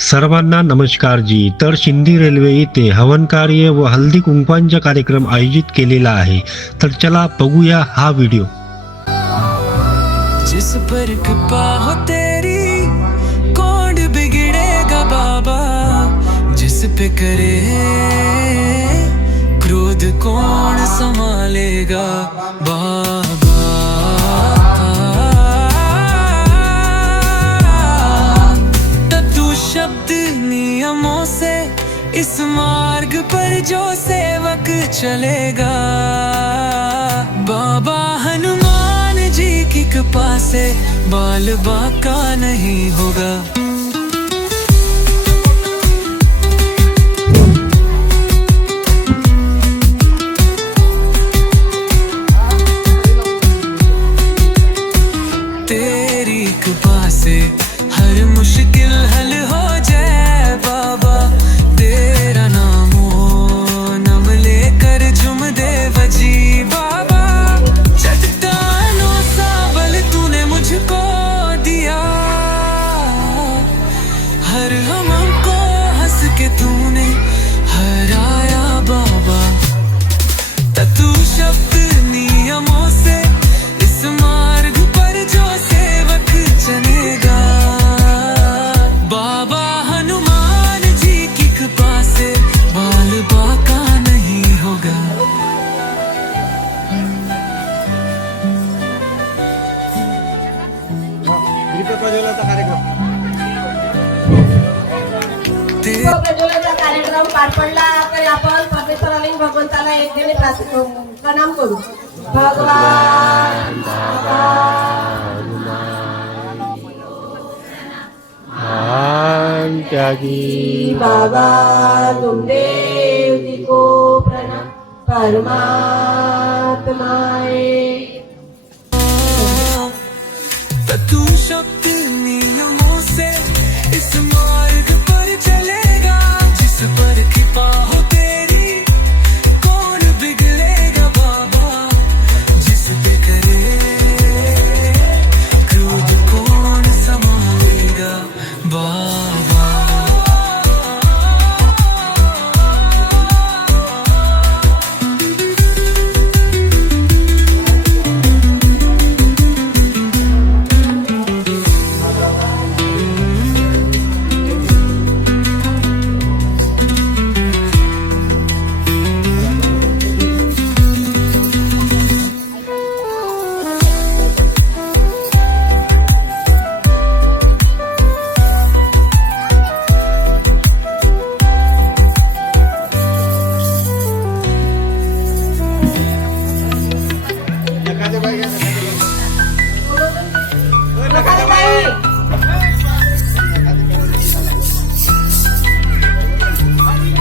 सर्वांना नमस्कार जी। तर सिंधी रेल्वे येथे हवन कार्य व हल्दी कुंकवांचा कार्यक्रम आयोजित केलेला आहे। तर चला बघूया हा व्हिडिओ। जिस पर कृपा हो तेरी कौन बिगड़ेगा बाबा, जिस पे करे क्रोध कौन संभालेगा बाबा। तू शब्द नियमों से इस मार्ग पर जो सेवक चलेगा बाबा। हनुमान जी की कृपा से बाल बाका नहीं होगा। तेरी कृपा से हर मुश्किल हल हो जाए बाबा। तेरा नामो नम लेकर झुम दे वजी बाबा। चट्टानों सा बल तूने मुझको दिया, हर हम को हंस के तूने हराया बाबा। तू शब्द नियमों से इस मार्ग पर जो सेवक चलेगा बाबा। हनुमान जी की कृपा से बाल बाका नहीं होगा। प्रज्वलनाचा कार्यक्रम पार पडला तर आपण परमेश्वर आणि भगवंताला एक दिने प्रणाम करू। भगवान त्यागी बाबा तुम देव जी को प्रणाम परमात्माए। तू शब्द नियमों से इस मार्ग पर चलेगा, जिस पर कृपा हो तेरी कौन बिगड़ेगा बाबा। जिस पे करे क्रोध कौन संभालेगा बाबा।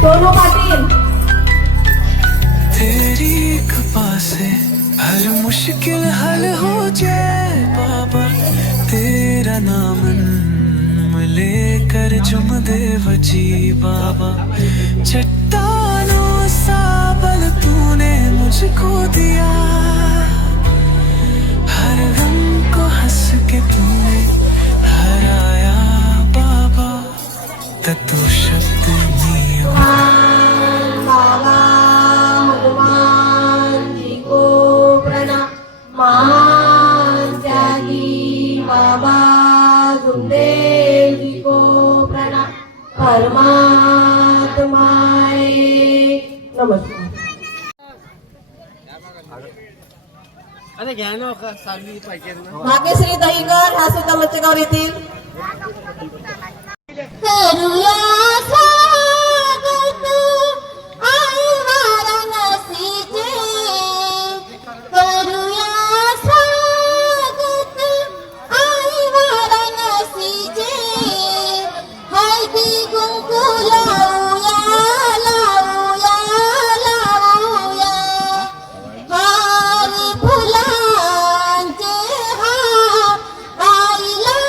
सोनू पाटील तेरी कृपा से हर मुश्किल हल हो जाए बाबा। तेरा नाम लेकर झुम दे वजी बाबा। चट्टानों सा बल तूने मुझको दिया, हर गम को हंस के तूने हराया बाबा। तू शब्द नियम बाबा हनुमान जी को प्रणाम। महान त्यागी बाबा तुम देव जी को प्रणाम परमात्माए। नमस्कार। भाग्यश्री दहीकर हा सुद्धा मच्छगाव येथील करूया स्वागत आई वाराणसीचे, करूया स्वागत आई वाराणसीचे। हळदी कुंकू लावूया लावूया लावूया, हार फुलांचे हार आईला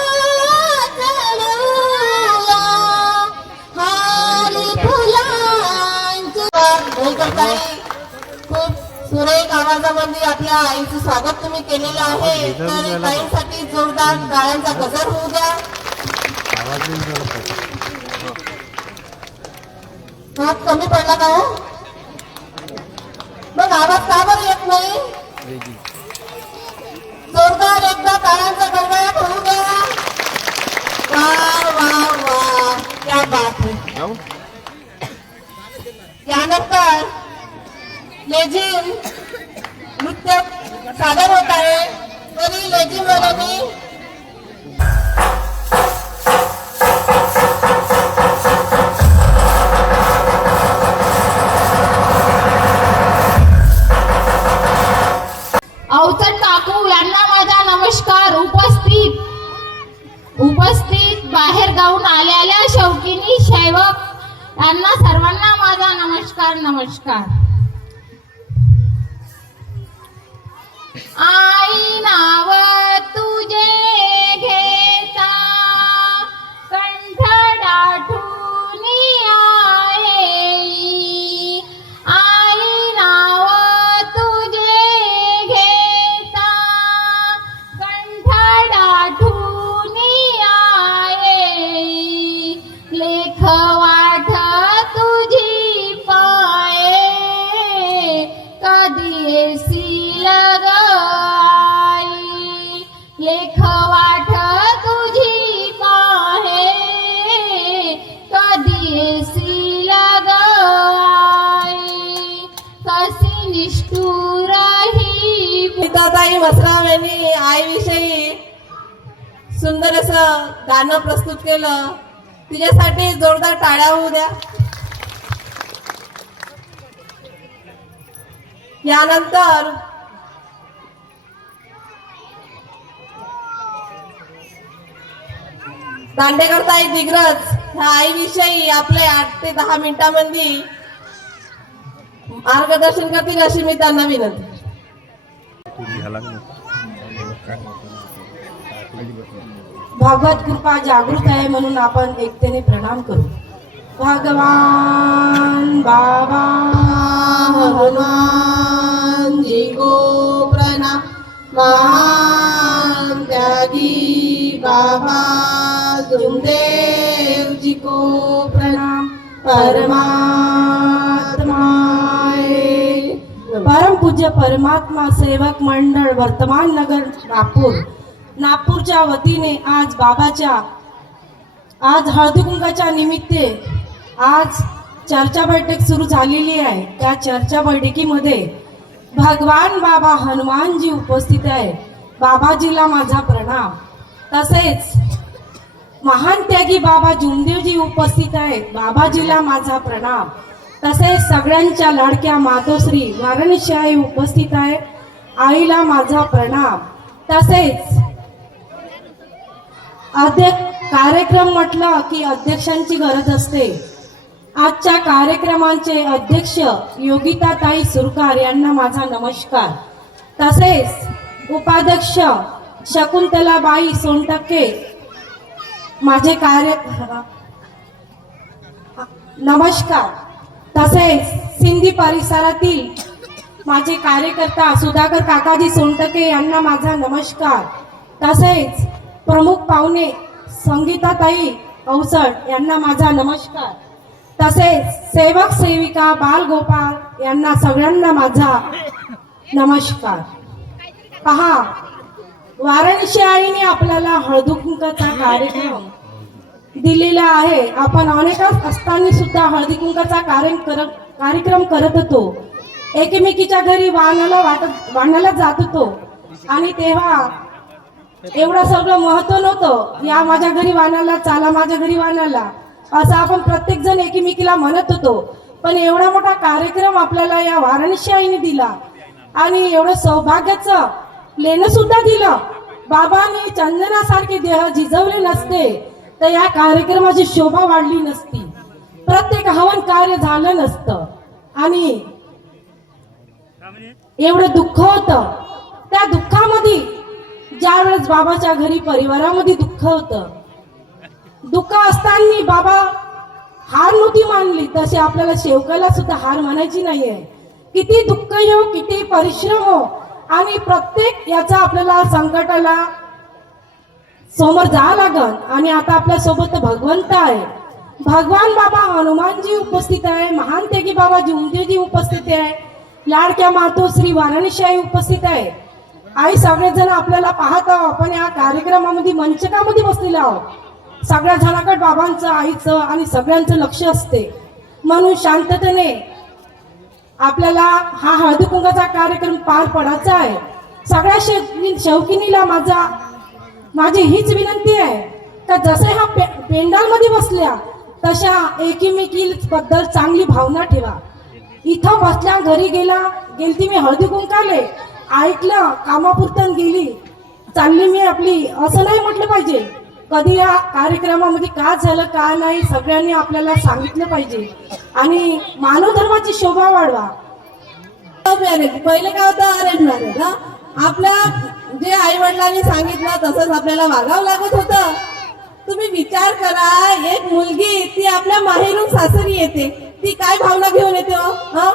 चढवूया, हार फुलांचे। खूप सुरेख आवाजामध्ये आपल्या आईचं स्वागत तुम्ही केलेलं आहे, तर ताईंसाठी जोरदार टाळ्यांचा गजर होऊ द्या। हात कमी पडला का हो? मग आवाज का बरं येत नाही? जोरदार एकदा टाळ्यांचा गडगडाट होऊ द्या. वा वा वा, क्या बात है. यानंतर लेझिम नृत्य सादर होत आहे. तरी लेझिम वाल्यांनी अवचट काकू यांना माझा नमस्कार. उपस्थित बाहेर गाऊन आलेल्या शौकीनी सेवक यांना सर्वांना माझा नमस्कार. आई नाव तुझे घेता कंठ दाटून आई. आई नाव तुझे घेता कंठ दाटून आई. लेख वाट तुझी पाये कधी येशील ग आई. लेख वाट तुझी पाहे कधी येशील ग आई. कशी निष्ठुर ही गीताताई मसराम यांनी आईविषयी सुंदर असं गाणं प्रस्तुत केलं. तिच्यासाठी जोरदार टाळ्या होऊ द्या. यानंतर दांडेकरताई दिग्रज ह्या आईविषयी आपले 8 ते 10 मिनिटांमध्ये मार्गदर्शन करतील अशी मी त्यांना विनंती. भागवत कृपा जागृत आहे म्हणून आपण एकतेने प्रणाम करू. भगवान बाबा हनुमान जी को प्रणाम. महान त्यागी बाबा जुमदेव जी को प्रणाम. परम पूज्य परमात्मा सेवक मंडळ वर्तमान नगर नागपूरच्या वतीने आज हळदी कुंकाच्या निमित्ते आज चर्चा बैठक सुरू झालेली आहे. त्या चर्चा बैठकीमध्ये भगवान बाबा हनुमानजी उपस्थित आहे. बाबाजीला माझा प्रणाम. तसेच महान त्यागी बाबा जुमदेवजी उपस्थित आहेत. बाबाजीला माझा प्रणाम. तसेच सगळ्यांच्या लाडक्या मातोश्री वाराणसी आई उपस्थित आहे. आईला माझा प्रणाम. तसेच कार्यक्रम म्हटलं की अध्यक्षांची गरज असते. आजच्या कार्यक्रमांचे अध्यक्ष योगिताताई सुरकार यांना माझा नमस्कार. तसेच उपाध्यक्ष शकुंतलाबाई सोनटक्के माझे नमस्कार. तसेच सिंधी परिसरातील माझे कार्यकर्ता सुधाकर काकाजी सोनटके यांना माझा नमस्कार. तसेच प्रमुख पाहुणे संगीताताई अवसट यांना माझा नमस्कार. तसेच सेवक सेविका बालगोपाल यांना सगळ्यांना माझा नमस्कार. पहा, वाराणसी आईने आपल्याला हळदी कुंकाचा कार्यक्रम दिलेला आहे. आपण अनेक असताना सुद्धा हळदी कुंकाचा कार्यक्रम करत होतो. एकमेकीच्या घरी वाहनाला जात होतो आणि तेव्हा एवढं सगळं महत्व नव्हतं. या माझ्या घरी वाहनाला, चाला माझ्या घरी वाहनाला, असं आपण प्रत्येक जण एकमेकीला म्हणत होतो. पण एवढा मोठा कार्यक्रम आपल्याला या वाराणसी आईने दिला आणि एवढं सौभाग्याचं लेणं सुद्धा दिलं. बाबांनी चंदनासारखे देह झिजवले नसते तर या कार्यक्रमाची शोभा वाढली नसती. प्रत्येक हवन कार्य झालं नसतं आणि एवढं दुःख होतं. त्या दुःखामध्ये ज्यावेळेस बाबाच्या घरी परिवारामध्ये दुःख होतं, दुःख असताना बाबा हार नव्हती मानली. तसे आपल्याला शेवकाला सुद्धा हार मानायची नाहीये. किती दुःख येऊ, किती परिश्रम हो, आणि प्रत्येक याचा आपल्याला संकटाला समोर जावं लागल. आणि आता आपल्या सोबत भगवंत आहे. भगवान बाबा हनुमानजी उपस्थित आहे, महान तेगी बाबा जुमदेजी उपस्थित आहे, लाडक्या मातो श्री वाराणसी आई उपस्थित आहे. आई सगळेजण आपल्याला पाहत आहोत. आपण या कार्यक्रमामध्ये मंचकामध्ये बसलेलो आहोत. सगळ्या जणांकडे बाबांचं, आईचं आणि सगळ्यांचं लक्ष असते. म्हणून शांततेने आपल्याला हा हळदी कुंकाचा कार्यक्रम पार पडायचा आहे. सगळ्या शौकीनीला माझी हीच विनंती आहे का जसे हा पेंडालमध्ये बसल्या तशा एकीमेकीबद्दल चांगली भावना ठेवा. इथं बसल्या, घरी गेलती मी हळदी कुंकाले, ऐकलं, कामापुरतं गेली, चालली मी आपली, असं नाही म्हटलं पाहिजे. कधी या कार्यक्रमामध्ये काय झालं काय नाही सगळ्यांनी आपल्याला सांगितलं पाहिजे आणि मानव धर्माची शोभा वाढवा. पहिले काय होतं, अरेंज मॅरेज. आपल्या जे आई वडिलांनी सांगितलं तसंच आपल्याला वागावं लागत होतं. तुम्ही विचार करा, एक मुलगी ती आपल्या माहेरून सासरी येते, ती काय भावना घेऊन येते हो?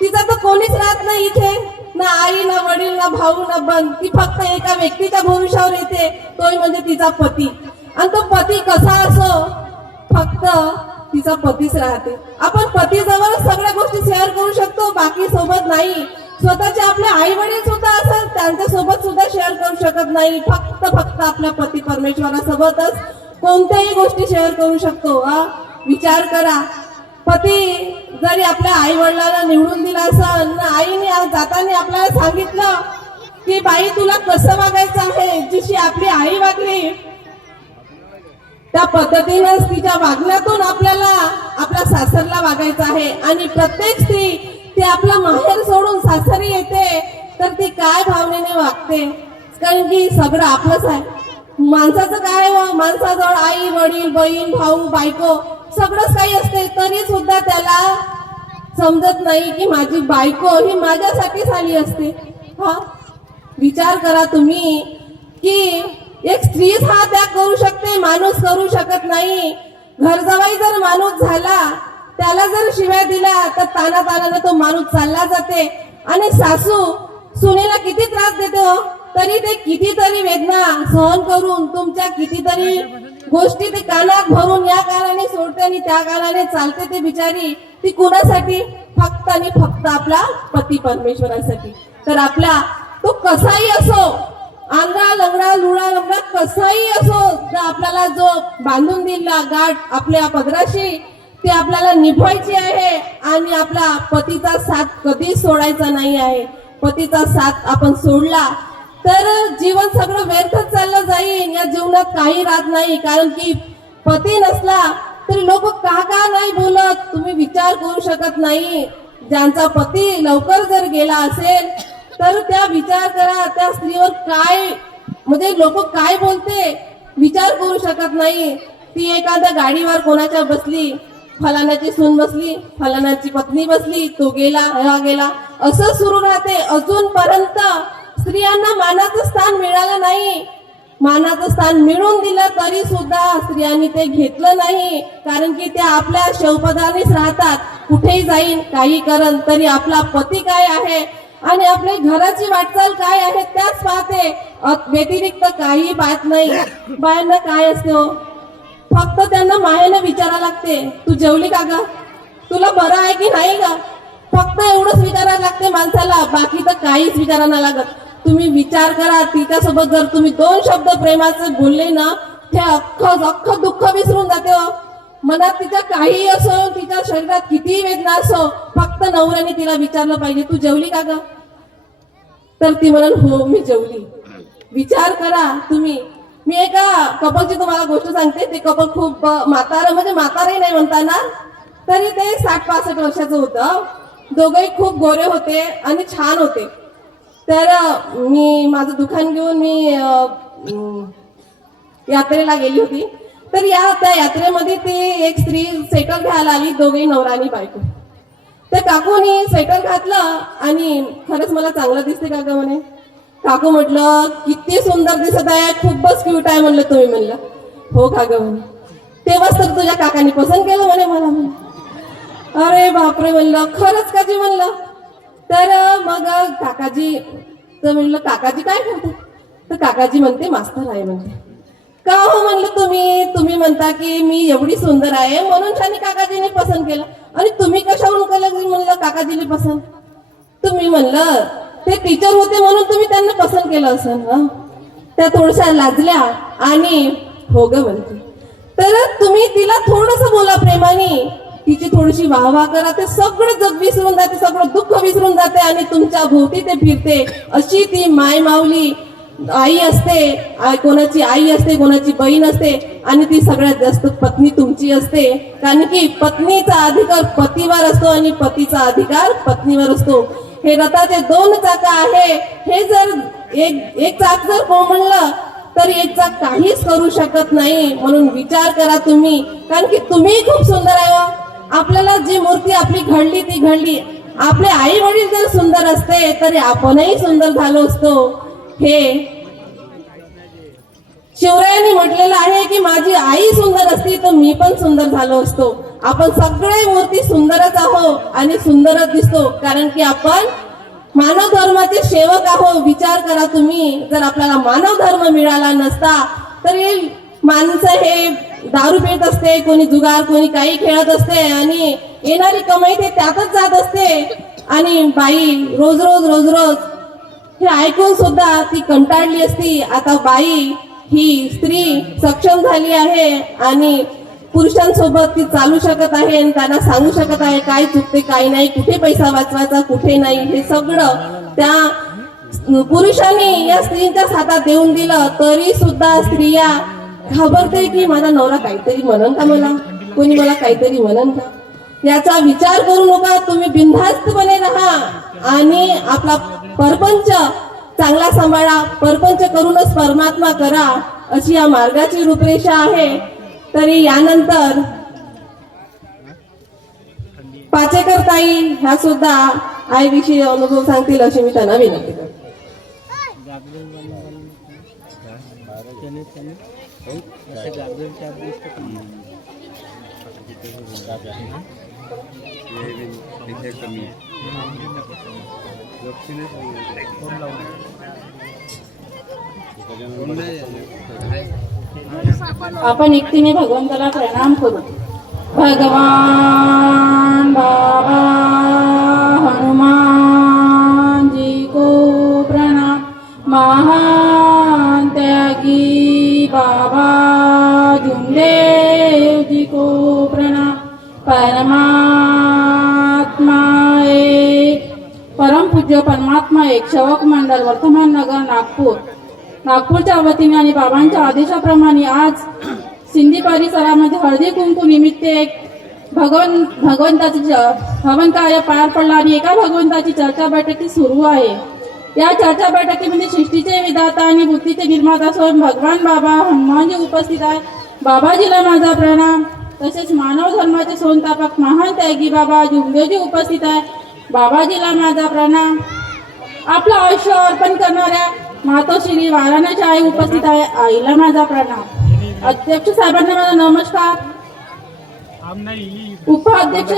तिचा तर कोणीच राहत नाही इथे, ना आई ना वडील ना भाऊ ना बंद. ती फक्त एका व्यक्तीच्या भविष्यावर येते, तोही म्हणजे तिचा पती. आणि तो पती कसा असो, फक्त तिचा पतीच राहते. आपण पतीजवळच सगळ्या गोष्टी शेअर करू शकतो, बाकी सोबत नाही. स्वतःचे आपले आई वडील सुद्धा असेल त्यांच्या सोबत सुद्धा शेअर करू शकत नाही. फक्त आपल्या पती परमेश्वरासोबतच कोणत्याही गोष्टी शेअर करू शकतो. विचार करा, पती जरी आपल्या आई वडिलांना निवडून दिला असेल ना, आईने आज जाताना आपल्याला सांगितलं की बाई तुला कसं वागायचं आहे, जशी आपली आई वागली त्या पद्धतीनेच तिच्या वागण्यातून आपल्याला आपल्या सासरला वागायचं आहे. आणि प्रत्येक स्त्री ती आपलं माहेर सोडून सासरी येते तर ती काय भावनेने वागते, कारण की सगळं आपलंच आहे. माणसाचं काय, माणसाजवळ आई वडील बहीण भाऊ बायको सगळंच काही असते, तरी सुद्धा त्याला समजत नाही की माझी बायको ही माझ्यासाठीच आली असते. विचार करा तुम्ही की एक स्त्रीच हा त्याग करू शकते, माणूस करू शकत नाही. घरजवाई जर माणूस झाला, त्याला जर शिव्या दिल्या तर तानातानाने तो माणूस चालला जाते. आणि सासू सुनेला किती त्रास देते हो, तरी ते कितीतरी वेदना सहन करून तुमच्या कितीतरी गोष्टी ते कानात भरून या कानाने सोडते आणि त्या कानाने चालते. ते बिचारी ती कुणासाठी, फक्त आणि फक्त आपला पती परमेश्वरासाठी. तर आपला तो कसाही असो, आंधळा लंगडा लुळा लंगडा कसाही असो, आपल्याला जो बांधून दिला गाठ आपल्या पदराशी ती आपल्याला निभवायची आहे. आणि आपला पतीचा साथ कधीच सोडायचा नाही आहे. पतीचा साथ आपण सोडला तर जीवन सगळं व्यर्थच चाललं जाईल. या जीवनात काही राहत नाही, कारण की पती नसला तरी लोक का नाही बोलत तुम्ही विचार करू शकत नाही. ज्यांचा पती लवकर जर गेला असेल तर त्या विचार करा त्या स्त्रीवर काय, म्हणजे लोक काय बोलते विचार करू शकत नाही. ती एखाद्या गाडीवर कोणाच्या बसली, फलाण्याची सून बसली, फलाण्याची पत्नी बसली, तो गेला हा गेला, असं सुरू राहते. अजूनपर्यंत स्त्रियांना मानाचं स्थान मिळालं नाही. मानाचं स्थान मिळून दिलं तरी सुद्धा स्त्रियांनी ते घेतलं नाही, कारण की त्या आपल्या शवपदानेच राहतात. कुठेही जाईन काही करन तरी आपला पती काय आहे आणि आपल्या घराची वाटचाल काय आहे त्याच पाहते, व्यतिरिक्त काही पाहत नाही. बायांना काय असते हो, फक्त त्यांना मायेने विचारायला लागते, तू जेवली का ग, तुला बरं आहे की नाही ग, फक्त एवढंच विचारायला लागते माणसाला, बाकी तर काहीच विचारायला लागत. तुम्ही विचार करा, तिच्यासोबत जर तुम्ही 2 शब्द प्रेमाचे बोलले ना, ते अख्खं दुःख विसरून जाते हो. मनात तिच्या काही असो, तिच्या शरीरात किती वेदना असो, फक्त नवऱ्याने तिला विचारलं पाहिजे, तू जेवली का ग, तर ती म्हणेल हो मी जेवली. विचार करा तुम्ही. मी एका कपलची तुम्हाला गोष्ट सांगते. ते कपल खूप म्हणजे म्हातारही नाही म्हणताना, तरी ते 60-65 वर्षाचं होतं. दोघंही खूप गोरे होते आणि छान होते. तर मी माझं दुकान घेऊन मी यात्रेला गेली होती. तर त्या यात्रेमध्ये ती एक स्त्री स्वेटर घ्यायला आली, दोघेही नवरा आणि बायको. त्या काकूनी स्वेटर घातलं आणि खरंच मला चांगलं दिसते का ग म्हणे. काकू म्हटलं किती सुंदर दिसत आहे, खूपच क्यूट आहे म्हणलं. तुम्ही म्हणलं हो का ग म्हणे. तेव्हाच तर तुझ्या काकांनी पसंत केलं म्हणे मला. म्हणे अरे बापरे म्हणलं, खरंच का जी म्हणलं. तर मग काकाजी तर म्हणलं काकाजी काय करते, तर काकाजी म्हणते मास्तर आहे म्हणते. का हो म्हणलं तुम्ही म्हणता की मी एवढी सुंदर आहे म्हणून त्यांनी काकाजीने पसंत केलं, आणि तुम्ही कशावरून केलं म्हणलं काकाजीने पसंत? तुम्ही म्हणलं ते टीचर होते म्हणून तुम्ही त्यांना पसंत केलं असेल. त्या थोड्याशा लाजल्या आणि हो ग म्हणते. तर तुम्ही तिला थोडस बोला प्रेमाने, तिची थोडीशी वाहवा करा, ते सगळं जग विसरून जाते, सगळं दुःख विसरून जाते आणि तुमच्या भोवती ते फिरते. अशी ती माय माऊली आई असते, कोणाची आई असते, कोणाची बहीण असते, आणि ती सगळ्यात जास्त पत्नी तुमची असते. कारण की पत्नीचा अधिकार पतीवर असतो आणि पतीचा अधिकार पत्नीवर असतो. हे रथाचे 2 चाक आहे, हे जर एक चाक जर कोंबडलं तर एक चाक काहीच करू शकत नाही. म्हणून विचार करा तुम्ही, कारण की तुम्ही खूप सुंदर आहे. आपल्याला जी मूर्ती आपली घडली ती घडली. आपले आई वडील जर सुंदर असते तरी आपणही सुंदर झालो असतो. हे शिवरायांनी म्हटलेलं आहे की माझी आई सुंदर असती तर मी पण सुंदर झालो असतो. आपण सगळे मूर्ती सुंदरच आहो आणि सुंदरच दिसतो, कारण की आपण मानव धर्माचे सेवक आहो. विचार करा तुम्ही, जर आपल्याला मानव धर्म मिळाला नसता तर हे माणसं हे दारू पित असते, कोणी जुगार, कोणी काही खेळत असते आणि येणारी कमाई ते त्यातच जात असते. आणि बाई रोज रोज हे ऐकून सुद्धा ती कंटाळली असती. आता बाई ही स्त्री सक्षम झाली आहे आणि पुरुषांसोबत ती चालू शकत आहे आणि त्यांना सांगू शकत आहे काय चुकते काय नाही, कुठे पैसा वाचवायचा कुठे नाही. हे सगळं त्या पुरुषांनी या स्त्रीच्या हातात देऊन दिलं, तरी सुद्धा स्त्रिया घाबरते की माझा नवरा काहीतरी म्हणन का, मला कोणी मला काहीतरी म्हणन का. याचा विचार करू नका, तुम्ही बिनधास्तपणे राहा आणि आपला परपंच चांगला सांभाळा. परपंच करूनच परमात्मा करा, अशी या मार्गाची रूपरेषा आहे. तरी यानंतर पाचेकर ताई ह्या सुद्धा आईविषयी अनुभव सांगतील अशी मी त्यांना विनंती करते. आपण एकटीने भगवंताला प्रणाम करू. भगवान बाबा हनुमान जी को प्रणाम. महान त्यागी बाबा जुमदेव जी को प्रणाम. परमात्मा एक परमपूज्य परमात्मा एक सेवक मंडळ वर्तमान नगर नागपूरच्या वतीने आणि बाबांच्या आदेशाप्रमाणे आज सिंधी परिसरामध्ये हळदी कुंकू निमित्त एक भगवंताची हवन कार्य पार पडला आणि एका भगवंताची चर्चा बैठकी सुरू आहे. या चर्चा बैठकीमध्ये सृष्टीचे विधाता आणि बुद्धीचे निर्माता स्वयं भगवान बाबा हनुमानजी उपस्थित आहे. बाबाजीला माझा प्रणाम. तसेच मानव धर्माचे संस्थापक महान त्यागी बाबा जुमदेवजी उपस्थित आहे. बाबाजीला माझा प्रणाम. आपलं आयुष्य अर्पण करणाऱ्या मातोश्री वाराणाची आई उपस्थित आहे. आईला माझा प्रणाम. अध्यक्ष साहेबांना माझा नमस्कार. उपाध्यक्ष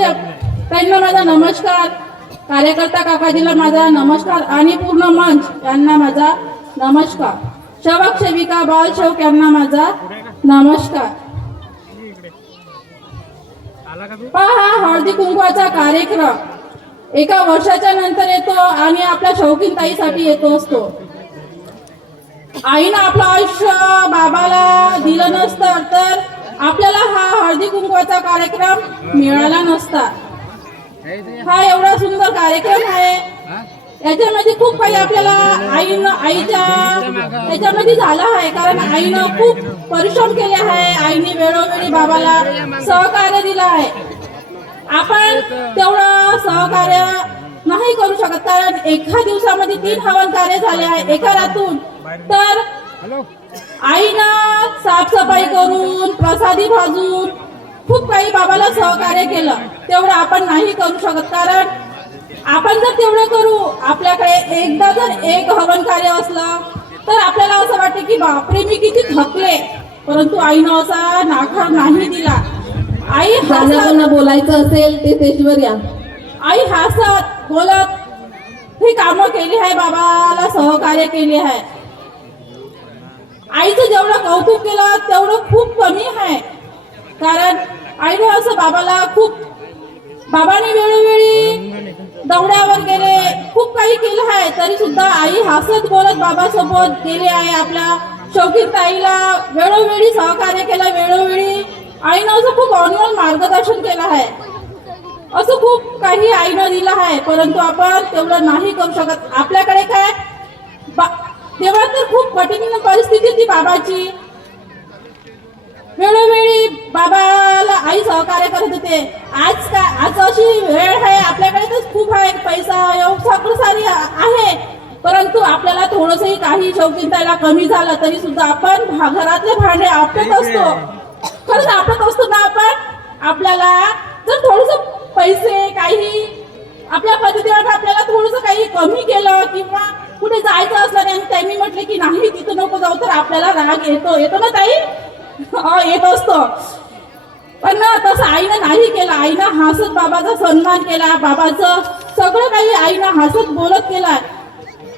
त्यांना माझा नमस्कार. कार्यकर्ता काकाजीला माझा नमस्कार आणि पूर्ण मंच यांना माझा नमस्कार. सेवक सेविका बाल सेवक यांना माझा नमस्कार. पहा, हळदी कुंकवाचा कार्यक्रम एका वर्षाच्या नंतर येतो आणि आपल्या शौकीन ताईसाठी येतो असतो. आईनं आपलं आयुष्य बाबाला दिलं नसतं तर आपल्याला हा हळदी कुंकवाचा कार्यक्रम मिळाला नसता. हा एवढा सुंदर कार्यक्रम आहे. याच्यामध्ये खूप काही आपल्याला आईच्या याच्यामध्ये झालं आहे, कारण आईनं खूप परिश्रम केले आहे. आईने वेळोवेळी बाबाला सहकार्य दिलं आहे. आपण तेवढं सहकार्य नाही करू शकत, कारण एका दिवसामध्ये 3 हवन कार्य झाले आहे एका रातून. तर आईनं साफसफाई करून प्रसादी भाजून खूप काही बाबाला सहकार्य केलं. तेवढं आपण नाही करू शकत, कारण आपण जर तेवढं करू, आपल्याकडे एकदा जर एक हवन कार्य असलं तर आपल्याला असं वाटतं की बापरे मी किती थकले. परंतु आईनं असा नाकार नाही दिला. आई ज्यांना बोलायचं असेल ते स्टेजवर या. आई हसत बोलत ही कामं केली आहे, बाबाला सहकार्य केले आहे. आईचं जेवढं कौतुक केलं तेवढं खूप कमी आहे. कारण आईने असं बाबाने वेळोवेळी दौड्यावर गेले, खूप काही केलं आहे, तरी सुद्धा आई हसत बोलत बाबासोबत गेले आहे. आपल्या शौकीन ताईला वेळोवेळी सहकार्य केलं, वेळोवेळी आईनं असं खूप अनमोल मार्गदर्शन केलं आहे. असं खूप काही आईनं दिलं आहे, परंतु आपण तेवढं नाही करू शकत. आपल्याकडे काय तेव्हा तर खूप कठीण परिस्थिती होती बाबाची. वेळोवेळी बाबाला आई सहकार्य करत होते. आज अशी वेळ आहे, आपल्याकडे तर खूप आहे, पैसा सगळं सारी आहे, परंतु आपल्याला थोडंसंही काही शौकीनताला कमी झालं तरी सुद्धा आपण घरातले भांडे आपटत असतो. खरंच आपटत असतो ना आपण. आपल्याला जर थोडस पैसे काही आपल्या पद्धतीवर आपल्याला थोडस काही कमी केलं किंवा कुठे जायचं असलं आणि त्यांनी म्हटले की नाही तिथं नको जाऊ, तर आपल्याला राग येतो ना ताई? येत असतो. पण ना तसं आईनं नाही केलं. आईनं हसत बाबाचा सन्मान केला, बाबाचं सगळं काही आईनं हसत बोलत केला.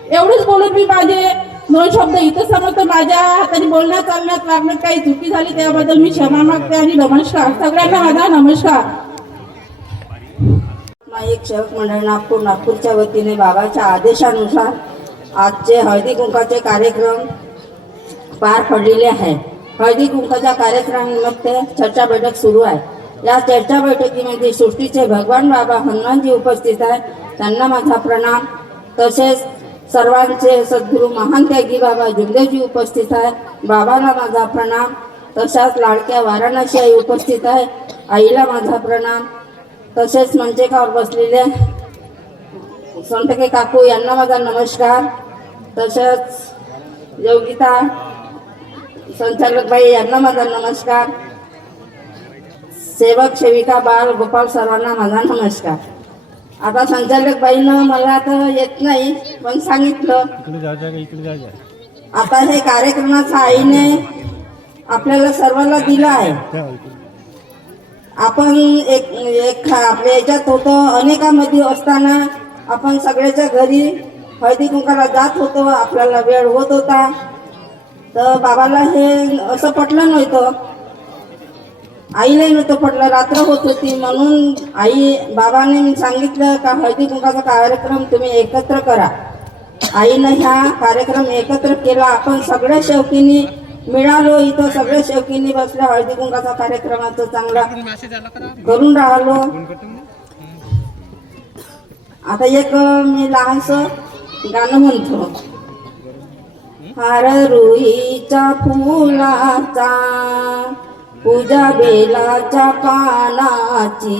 एवढंच बोलून मी माझे 2 शब्द इथं समजतो. माझ्या हाताने बोलण्यात चालण्यात वागण्यात काही चुकी झाली त्याबद्दल मी क्षमा मागते आणि नमस्कार. सगळ्यांना माझा नमस्कार. एक सेवक मंडळ नागपूरच्या वतीने बाबाच्या आदेशानुसार आजचे हळदी कुंकाचे कार्यक्रम पार पडलेले आहे. हळदी कुंकाच्या कार्यक्रमानिमित्त चर्चा बैठक सुरू आहे. या चर्चा बैठकीमध्ये सृष्टीचे भगवान बाबा हनुमानजी उपस्थित आहे, त्यांना माझा प्रणाम. तसेच सर्वांचे सद्गुरू महान त्यागी बाबा जुमदेवजी उपस्थित आहे, बाबाला माझा प्रणाम. तशाच लाडक्या वाराणसी आई उपस्थित आहे, आईला माझा प्रणाम. तसेच मंचेकावर बसलेले सोनटके काकू यांना माझा नमस्कार. तसेच योगिता संचालक बाई यांना माझा नमस्कार. सेवक सेविका बाल गोपाल सर्वांना माझा नमस्कार. आता संचालक बाईनं मला तर येत नाही पण सांगितलं. आता हे कार्यक्रमाचा आईने आपल्याला सर्वांना दिला आहे. आपण आपल्या याच्यात होतो, अनेकामध्ये असताना आपण सगळ्याच्या घरी हळदी कुंकाला जात होतो, आपल्याला वेळ होत होता. तर बाबाला हे असं पटलं नव्हतं, आईलाही नव्हतं पटलं, रात्र होत होती. म्हणून बाबाने सांगितलं का हळदी कुंकाचा कार्यक्रम तुम्ही एकत्र करा. आईनं ह्या कार्यक्रम एकत्र केला. आपण सगळ्या शौकीनी मिळालो, इथं सगळ्या शौकीनी बसल्या, हळदी कुंकाचा कार्यक्रमाचं चांगला करून राहिलो. आता एक मी लहानसं गाणं म्हणतो. हार रुईच्या फुलाचा पूजा बेलाच्या पानाची,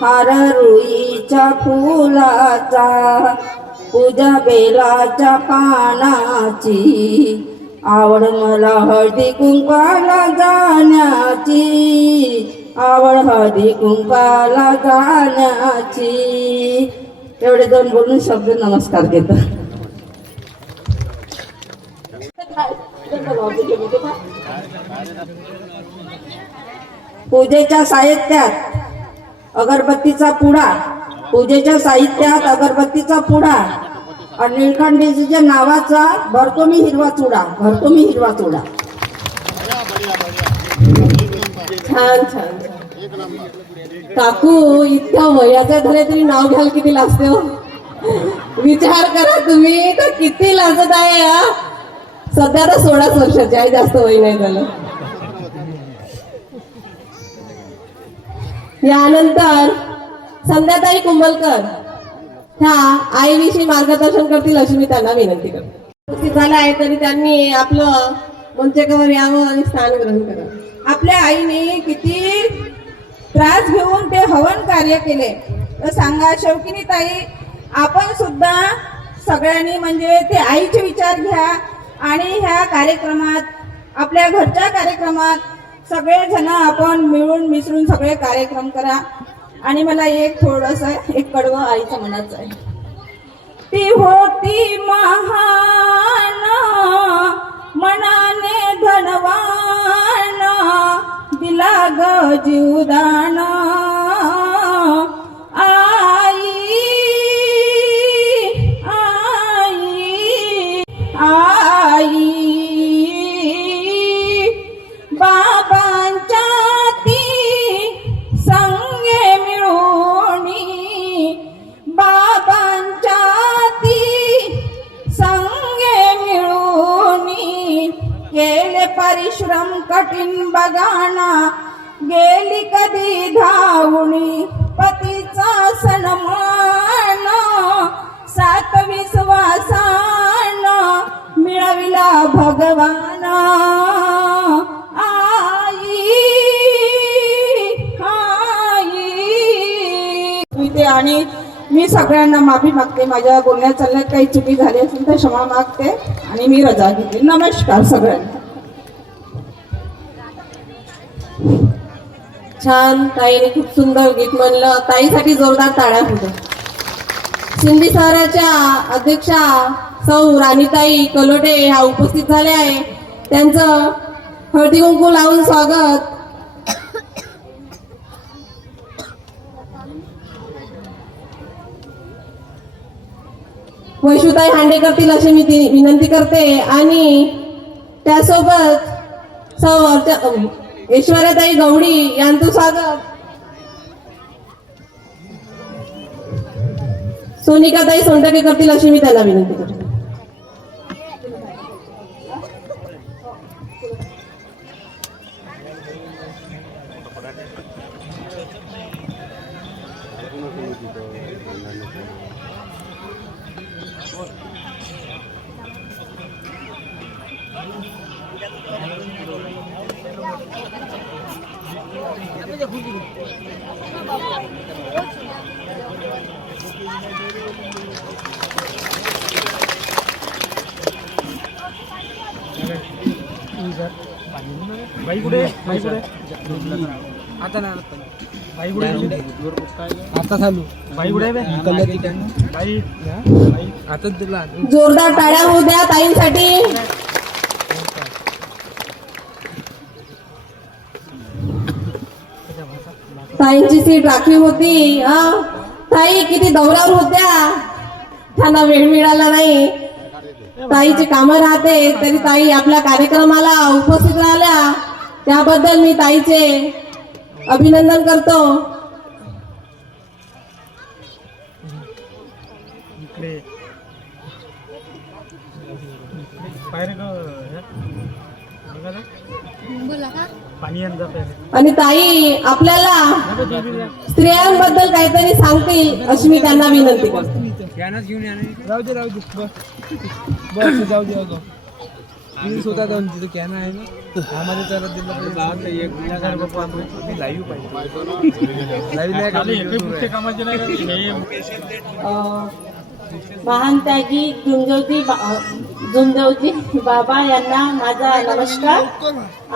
हार रुईच्या फुलाचा पूजा बेलाच्या पानाची, आवड मला हळदी कुंकाला जाण्याची, आवड हळदी कुंकाला जाण्याची. एवढे 2 बोलून शब्द नमस्कार देतो. पूजेच्या साहित्यात अगरबत्तीचा पुडा, पूजेच्या साहित्यात अगरबत्तीचा पुडा आणि निळकंठीच्या नावाचा भरतो मी हिरवा चुडा, भरतो मी हिरवा चुडा. छान छान काकू, इतक्या वयाच्या झाले तरी नाव घ्याल किती लाजते हो. विचार करा तुम्ही तर किती लाजत आहे. सध्या तर 16 वर्षाची आहे, जास्त वय नाही झालं. यानंतर संध्याताई कुंभलकर ह्या आईविषयी मार्गदर्शन करतील अशी मी त्यांना विनंती करते. झालं आहे तरी त्यांनी आपलं मंचकावर यावं आणि स्थान ग्रहण करावं. आपल्या आईने किती त्रास घेऊन ते हवन कार्य केले. तर सांगा शौकिनी ताई, आपण सुद्धा सगळ्यांनी म्हणजे ते आईचे विचार घ्या आणि ह्या कार्यक्रमात, आपल्या घरच्या कार्यक्रमात सगळेजण आपण मिळून मिसळून सगळे कार्यक्रम करा. आणि मला एक थोडंसं एक कडवं आईचं म्हणायचं आहे. ती होती महान मनाने धनवान, दिला ग जीवदान आई आई आई कठीण बगाना गेली कधी धावणी पतीचा सन्मान 7 विश्वासान मिळविला भगवान आई आई आणि मी सगळ्यांना माफी मागते. माझ्या बोलण्यात चालण्यात काही चुकी झाली असेल तर क्षमा मागते आणि मी रजा घेते. नमस्कार सगळ्यांना. छान, ताईने खूप सुंदर गीत म्हणलं. ताईसाठी जोरदार टाळ्या होत्या. सिंधी सहराच्या अध्यक्षा सौ राणीताई कलोटे ह्या उपस्थित झाल्या आहे. त्यांचं हळदी कुंकू लावून स्वागत. वैशुताई हांडे करतील अशी मी विनंती करते आणि त्यासोबत सौ ऐश्वर्याताई गवडी यांचं स्वागत. सोनिकाताई सोनटके करतील अशी मी त्यांना विनंती करते. जोरदार टाळ्या होऊ द्या ताईंसाठी. ताईंची सीट राखीव होती. ताई किती दौऱ्यावर होत्या, त्यांना वेळ मिळाला नाही. ताईची कामं राहते तरी ताई आपल्या कार्यक्रमाला उपस्थित राहिल्या, त्याबद्दल मी ताईचे अभिनंदन करतो. आणि ताई आपल्याला स्त्रियांबद्दल काहीतरी सांगतील अशी मी त्यांना विनंती करतो. स्वतः जाऊन तिथे कॅन आहे ना आम्हाला चालत दिलं लाईव्ह महान त्यागी झुंजवती बाबा यांना माझा नमस्कार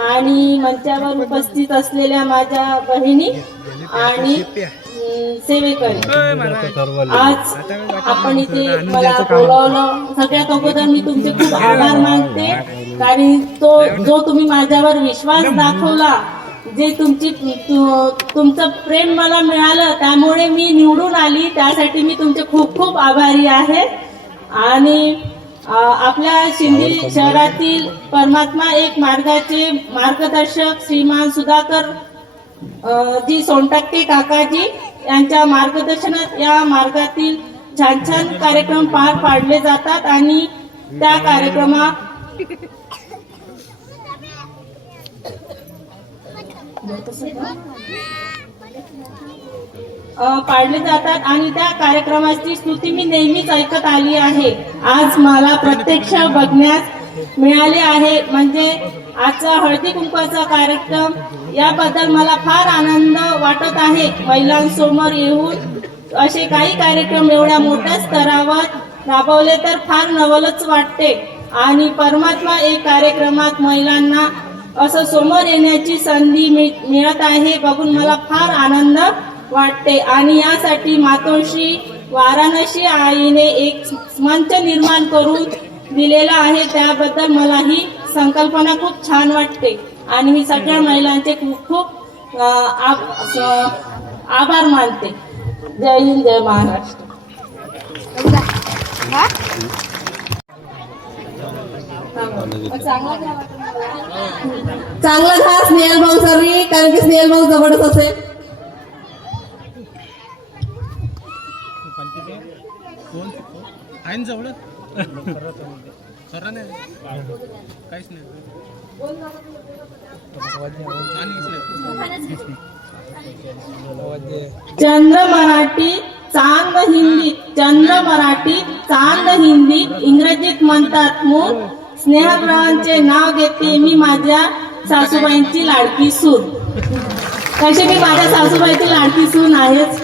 आणि मंचावर उपस्थित असलेल्या माझ्या बहिणी आणि सेवेकरी. आज आपण इथे मला बोलावलं, सगळ्यात अगोदर मी तुमचे खूप आभार मानते. कारण जो तुम्ही माझ्यावर विश्वास दाखवला, जे तुमचं प्रेम मला मिळालं, त्यामुळे मी निवडून आली, त्यासाठी मी तुमचे खूप खूप आभारी आहे. आणि आपल्या शिंदी शहरातील परमात्मा एक मार्गाचे मार्गदर्शक श्रीमान सुधाकर जी सोनटक्के काकाजी यांच्या मार्गदर्शनात या मार्गातील छान छान कार्यक्रम पार पाडले जातात आणि त्या कार्यक्रमात पाडले जातात आणि त्या कार्यक्रमाची स्तुती मी नेहमीच ऐकत आली आहे. आज मला प्रत्यक्ष बघण्यास मिळाले आहे. म्हणजे आजचा हळदी कुंकवाचा कार्यक्रम याबद्दल मला फार आनंद वाटत आहे. महिलांसमोर येऊन असे काही कार्यक्रम एवढ्या मोठ्या स्तरावर राबवले तर फार नवलच वाटते. आणि परमात्मा एक कार्यक्रमात महिलांना असं समोर येण्याची संधी मिळत आहे बघून मला फार आनंद वाटते. आणि यासाठी मातोश्री वाराणसी आईने एक मंच निर्माण करून दिलेला आहे, त्याबद्दल मला ही संकल्पना खूप छान वाटते. आणि मी सगळ्या महिलांचे खूप खूप आभार मानते. जय हिंद, जय महाराष्ट्र. चांगला घ्या स्नेहल भाऊ सर्वी, कारण की स्नेहल भाऊ जवळच असेल. आहे जवळ काहीच नाही. चंद्र मराठी चांद हिंदी, चंद्र मराठी चांद हिंदी, इंग्रजीत म्हणतात मूल. स्नेहग्रहांचे नाव घेते मी माझ्या सासूबाईंची लाडकी सून. तशी मी माझ्या सासूबाईची लाडकी सून आहेच.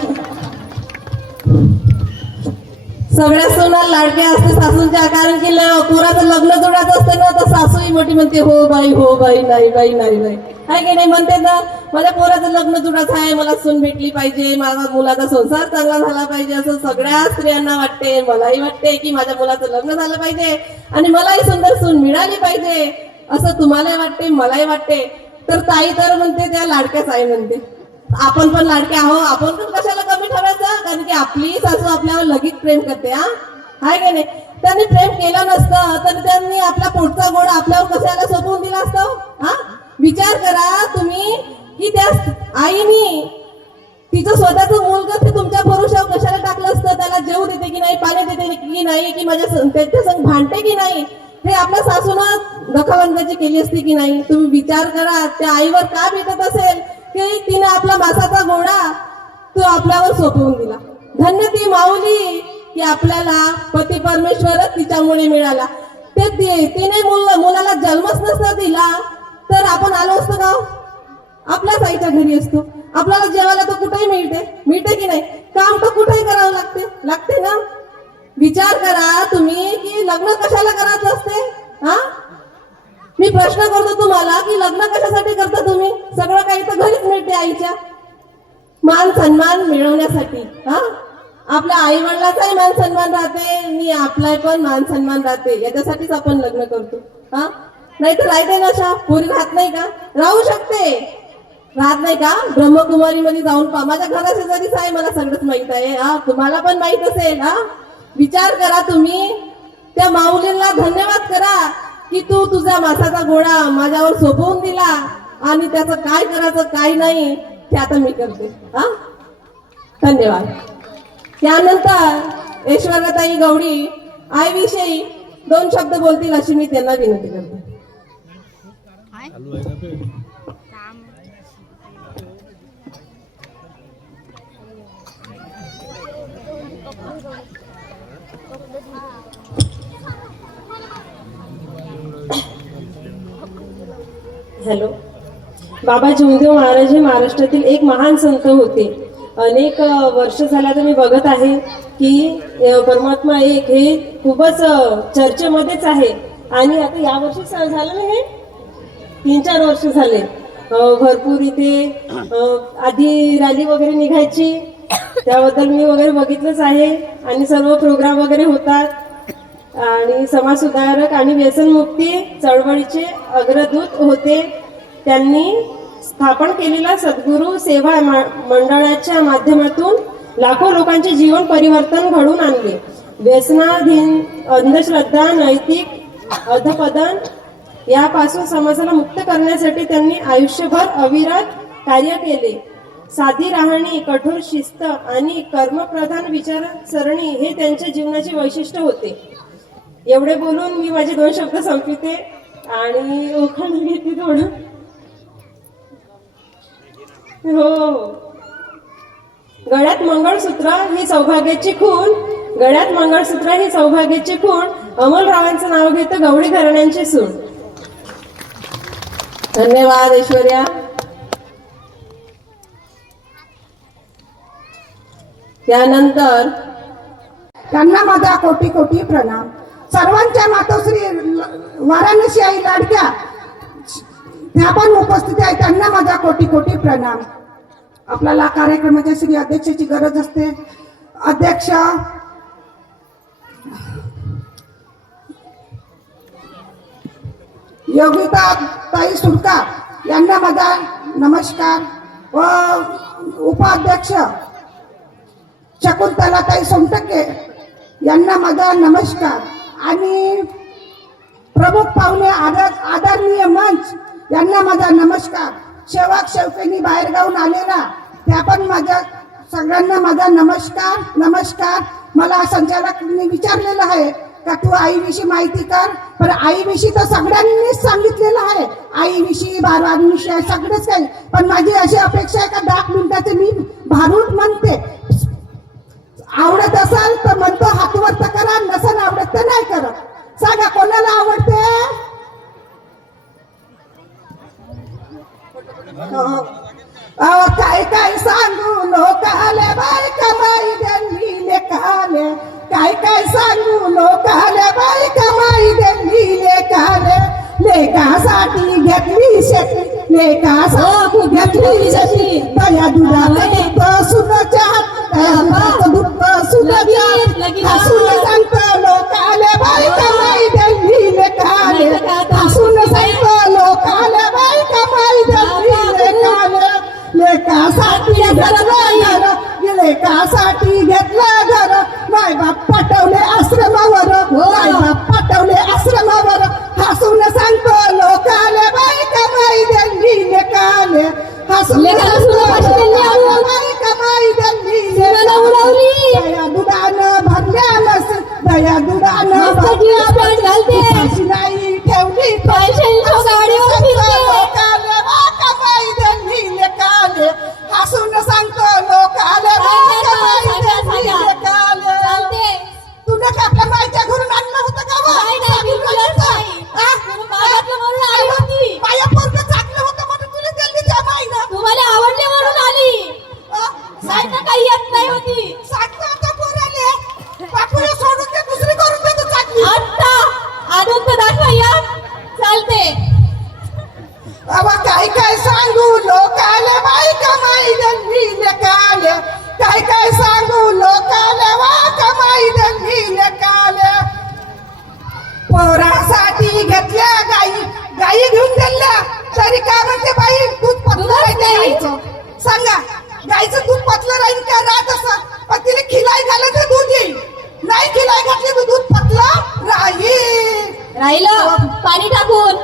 सगळ्या सुना लाडक्या असते सासूंच्या, कारण की पोराचं लग्न जोडायचं असतं ना, तर सासू ही मोठी म्हणते हो बाई नाही बाई नाही बाई, आहे की नाही म्हणते ना. माझ्या पोराचं लग्न जोडायचं आहे, मला सून भेटली पाहिजे, माझ्या मुलाचा संसार चांगला झाला पाहिजे, असं सगळ्या स्त्रियांना वाटते. मलाही वाटते की माझ्या मुलाचं लग्न झालं पाहिजे आणि मलाही सुंदर सून मिळाली पाहिजे, असं तुम्हालाही वाटते, मलाही वाटते. तर ताई तर म्हणते त्या लाडक्याच आहे म्हणते. आपण पण लाडके आहो, आपण पण कशाला कमी ठरायचं, कारण की आपली सासू आपल्यावर लगेच प्रेम करते. हाय की नाही. त्यांनी प्रेम केलं नसतं तर त्यांनी आपला पोटचा गोड आपल्यावर कशाला सोपवून दिला असतं. विचार करा तुम्ही की त्या आईनी तिचं स्वतःचं मुलगा ते तुमच्या भरोशावर कशाला टाकलं असतं. त्याला जेव देते की नाही, पाणी देते की नाही, की त्याच्या संग भांडते की नाही, हे आपल्या सासूनं दखलंदाजी केली असती की नाही. तुम्ही विचार करा त्या आईवर का भेटत असेल की तिने आपला मासाचा गोळा तो आपल्यावर सोपवून दिला. धन्य ती माऊली की आपल्याला पती परमेश्वरच तिच्यामुळे मिळाला. ते तिने मुलाला जन्मच नसता दिला तर आपण आलो असतो का? आपल्याच आईच्या घरी असतो. आपल्याला जेवायला तर कुठेही मिळते की नाही, काम तर कुठेही करावं लागते ना. विचार करा तुम्ही की लग्न कशाला करायचं असते. मी प्रश्न करतो तुम्हाला की लग्न कशासाठी करता तुम्ही? सगळं काही तर घरीच मिळते आईच्या, मान सन्मान मिळवण्यासाठी. आपल्या आई वडिलाचाही मान सन्मान राहते आणि आपला पण मान सन्मान राहते, याच्यासाठीच आपण लग्न करतो. नाही तर राहते नशा पोरी राहत नाही का? राहू शकते, राहत नाही का? ब्रह्मकुमारी मध्ये जाऊन पहा, माझ्या घराशेजारीच आहे, मला सगळंच माहित आहे. तुम्हाला पण माहित असेल. विचार करा तुम्ही त्या माऊलींना धन्यवाद करा की तू तुझा मासाचा गोळा माझ्यावर सोपवून दिला आणि त्याचं काय करायचं काय नाही ते आता मी करते. धन्यवाद. त्यानंतर ऐश्वर्याताई गवडी आईविषयी 2 शब्द बोलतील अशी मी त्यांना विनंती करते. हॅलो. बाबा जीवदेव महाराज हे महाराष्ट्रातील एक महान संत होते. अनेक वर्ष झाला तर मी बघत आहे की परमात्मा एक हे खूपच चर्चेमध्येच आहे. आणि आता यावर्षी झालं ना, हे 3-4 वर्ष झाले. भरपूर इथे आधी रॅली वगैरे निघायची, त्याबद्दल मी वगैरे बघितलंच आहे. आणि सर्व प्रोग्राम वगैरे होतात. आणि समाज सुधारक आणि व्यसनमुक्ती चळवळीचे अग्रदूत होते. त्यांनी स्थापन केलेल्या सद्गुरू सेवा मंडळाच्या माध्यमातून लाखो लोकांचे जीवन परिवर्तन घडवून आणले. व्यसनाधीन, अंधश्रद्धा, नैतिक अधपतन यापासून समाजाला मुक्त करण्यासाठी त्यांनी आयुष्यभर अविरत कार्य केले. साधी राहणी, कठोर शिस्त आणि कर्मप्रधान विचारसरणी हे त्यांच्या जीवनाचे वैशिष्ट्य होते. एवढे बोलून मी माझे 2 शब्द संपविते आणि उखाण घेते थोडं. हो. गळ्यात मंगळसूत्र ही सौभाग्याची खूण, गळ्यात मंगळसूत्र ही सौभाग्याची खूण, अमोलरावांचं नाव घेतं गवळी घराण्यांची सून. धन्यवाद ऐश्वर्या. त्यानंतर त्यांना माझा कोटी कोटी प्रणाम. सर्वांच्या मातोश्री वाराणसी आई लाडक्या त्या पण उपस्थित आहे, त्यांना माझा कोटी कोटी प्रणाम. आपल्याला कार्यक्रमाच्या श्री अध्यक्षाची गरज असते. अध्यक्ष योगिता ताई सुरकार यांना माझा नमस्कार व उपाध्यक्ष शकुंतला ताई सोमटके यांना माझा नमस्कार आणि प्रमुख पाहुणे आदरणीय मंच यांना माझा नमस्कार. सेवक सेवकिनी बाहेरगावून आलेला त्या पण माझ्या सगळ्यांना माझा नमस्कार. मला संचालकांनी विचारलेलं आहे का तू आईविषयी माहिती कर, पण आईविषयी तर सगळ्यांनीच सांगितलेलं आहे, आईविषयी बालवाडीविषयी आहे सगळंच काही. पण माझी अशी अपेक्षा आहे का 10 मिनिटाचे मी भारूड म्हणते. आवडत असाल तर म्हणतो हातवर तर करा, नसेल आवडत तर नाही करत. सांगा कोणाला आवडते? काय काय सांगू लोकाले बाय कमाई दिल्ली लेकाले, काय काय सांगू लोकाले बाय कमाई दिल्ली लेकाले. लेकासाठी घेतली शेती, लेकासाठी घेतली शेती, दया दुधाचं दूध सुनाच्या हात, दया दुधाचं दूध सुनाच्या हात. हसून सांगतो लोकाले बाय कमाई दिल्ली लेकाले, हसून सांगतो लोकाले बाय कमाई दिल्ली लेकाले. लेकासाठी घेतलं घर, लेकासाठी घेतलं घर, माय बाप पाठवले आश्रमावर, माय बाप पाठवले आश्रमावर. हसून सांगतो लोकाले बाय कमाई दिल्ली लेकाले, हसून बाय कमाई दिल्ली लेकाले. दया दुधानं भरल्या मस, दया दुधानं उपाशी नाही ठेवली लोकाले बाय कमाई दिल्ली लेकाले. हसून सांगतो लोकाले बाय कमाई दिल्ली लेकाले. तुला का आपल्या मायच्या घरून आणलं होतं का व? माया पोरगं चांगलं होतं म्हणून तुला दिल्ली त्या माईनं. तुम्हाला आवडले म्हणून आली, साईडला काही येत नाही होती. सांगतो आता पोराले, बापूला सोडून दे, दुसरी करून दे तू चांगली. आता आणून तर दाखवा या. चालते. बाबा काय काय सांगू लोकाले बाय कमाई दिल्ली लेकाले, काय काय सांगू लोकाले वा कमाई दिल्ली लेकाले. पोरासाठी घेतल्या गाई, गाई घेऊन दिल्या तरी काय म्हणते बाई दूध पतलं राहते गाईचं. सांगा गाईचं दूध पतलं राहील का राहत असं, पण तिने खिलाई घालत तर दूध येईल, नाही खिलाई घातली तर दूध पतलं राहील. राहिलं पाणी टाकून.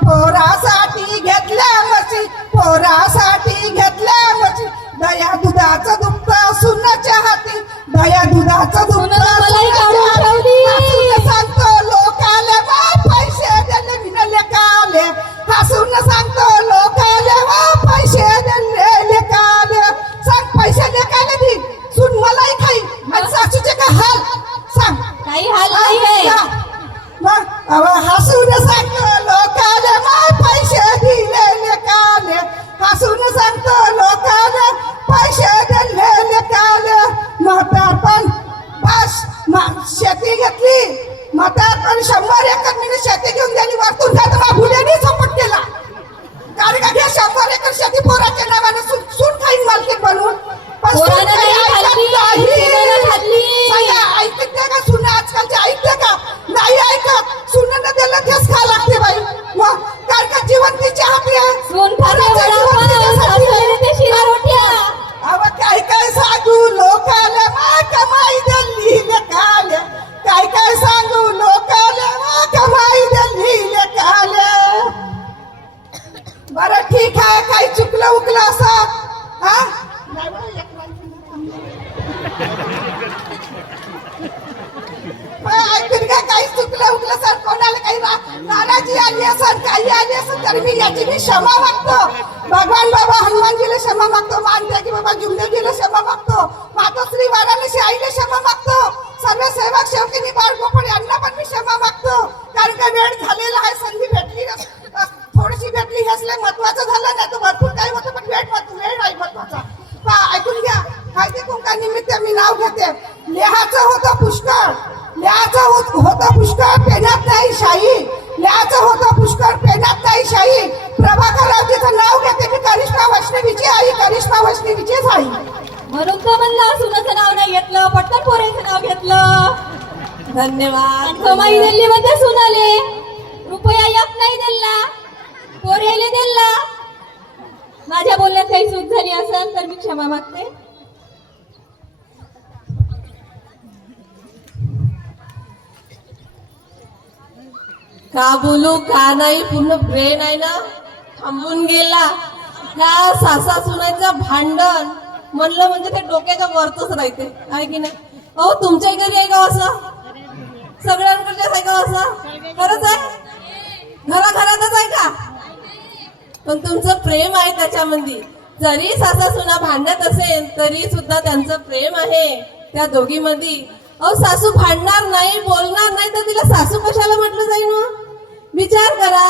पोरासाठी घेतल्या म्हशी, पोरासाठी घेतल्या म्हशी, दया दुधाचं दुप्त सुनाच्या हाती, दया दुधाचं दुप्त सुनाला मलाई काढून सुनाच्या ठेवली. हाती. हसून सांगतो लोकाले वा पैसे दिले विना लेकाले, हसून सांगतो लोकाले वा पैसे दिले लेकाले. सांग पैसे लेकाले दी सुन मलाई खाई आणि सासूचे का हाल सांग. काही हाल नाही आहे. मग हसून सांगतो लोकाले माय पैसे दिले लेकाले, हसून सांगतो लोकाले पैसे दिले लेकाले. म्हातारपण बस शेती घेतली, म्हातारपण 100 एकर मी शेती घेऊन दिली, वरतून काय तर भुलेनी सपोर्ट केला. कारण का घे 100 एकर शेती पोराच्या नावाने सून खाईन मालकीन बनवून. पण सून पोरानं काही नाही ऐकत खाल्ली, नाही. सुनेनं खाल्ली. सांगा ऐकते का सून आजकालचे ऐकते का? नाही ऐकत. सुनेनं दिलं तेच खा लागते बाई. मग कारण का जीवन तिच्या हाती आहे. सून खाते पोराचं जीवन वडापाव, तिच्यासाठी आहे. सासूने ते शिरा रोट्या. अव काय काय सांगू लोकाले मा कमाई दिल्ली लेकाले, काय काय सांगू लोकाले मा कमाई दिल्ली लेकाले. बरं ठीक आहे, काही चुकलं उकलं असं हा ऐकून का काही चुकलं उकलं सर, कोणाला काही नाराजी आली असेल काही आली असेल तर मी याची मी क्षमा मागतो. भगवान बाबा हनुमानजीला क्षमा मागतो, मानते की बाबा जुमदेजीला क्षमा मागतो, मातोश्री वाराणसी आईला क्षमा मागतो, सर्व सेवक सेवकिनी बाळ गोपड यांना पण मी क्षमा मागतो. कारण का वेळ झालेला आहे, संधी भेटली थोडीशी भेटली, हेच महत्वाचं झालं नाही तर भरपूर काही होतं, पण वेळ नाही महत्वाचा. ऐकून घ्या, हळदी कुंका निमित्त मी नाव घेते. लिहाचं होतं पुष्कळ, लिहाचं होतं पुष्कळ पेनात नाही शाही, लिहाचं होतं पुष्कळ पेनात नाही शाही. प्रभाकररावजीचं नाव घेते मी, करिश्मा वैष्णवीची आई, करिश्मा वैष्णवीचीच आई. म्हणून तर म्हणलं सुनाचं नाव नाही घेतलं, पटकन पोराचं नाव घेतलं. धन्यवाद. कमाई दिल्ली मध्ये सुनाले रुपया एक नाही दिला, पोरेले दिला. माझ्या बोलण्यात काही चूक झाली असेल तर मी क्षमा मागते. का बोलू का नाही, पूर्ण ब्रेन आहे ना थांबून गेला. का सासा सुनायचं भांडण म्हणलं म्हणजे ते डोक्याच्या वरतच राहते आहे की नाही. अहो तुमच्या घरी आहे का असं? सगळ्यांकडच्याच आहे का असं? खरंच आहे? घराघरातच आहे का? पण तुमचं प्रेम आहे त्याच्यामध्ये. जरी सासा सुना भांडत असेल तरी सुद्धा त्यांचं प्रेम आहे त्या दोघीमध्ये. अहो सासू भांडणार नाही, बोलणार नाही तर तिला सासू कशाला म्हटलं जाईल मग? विचार करा,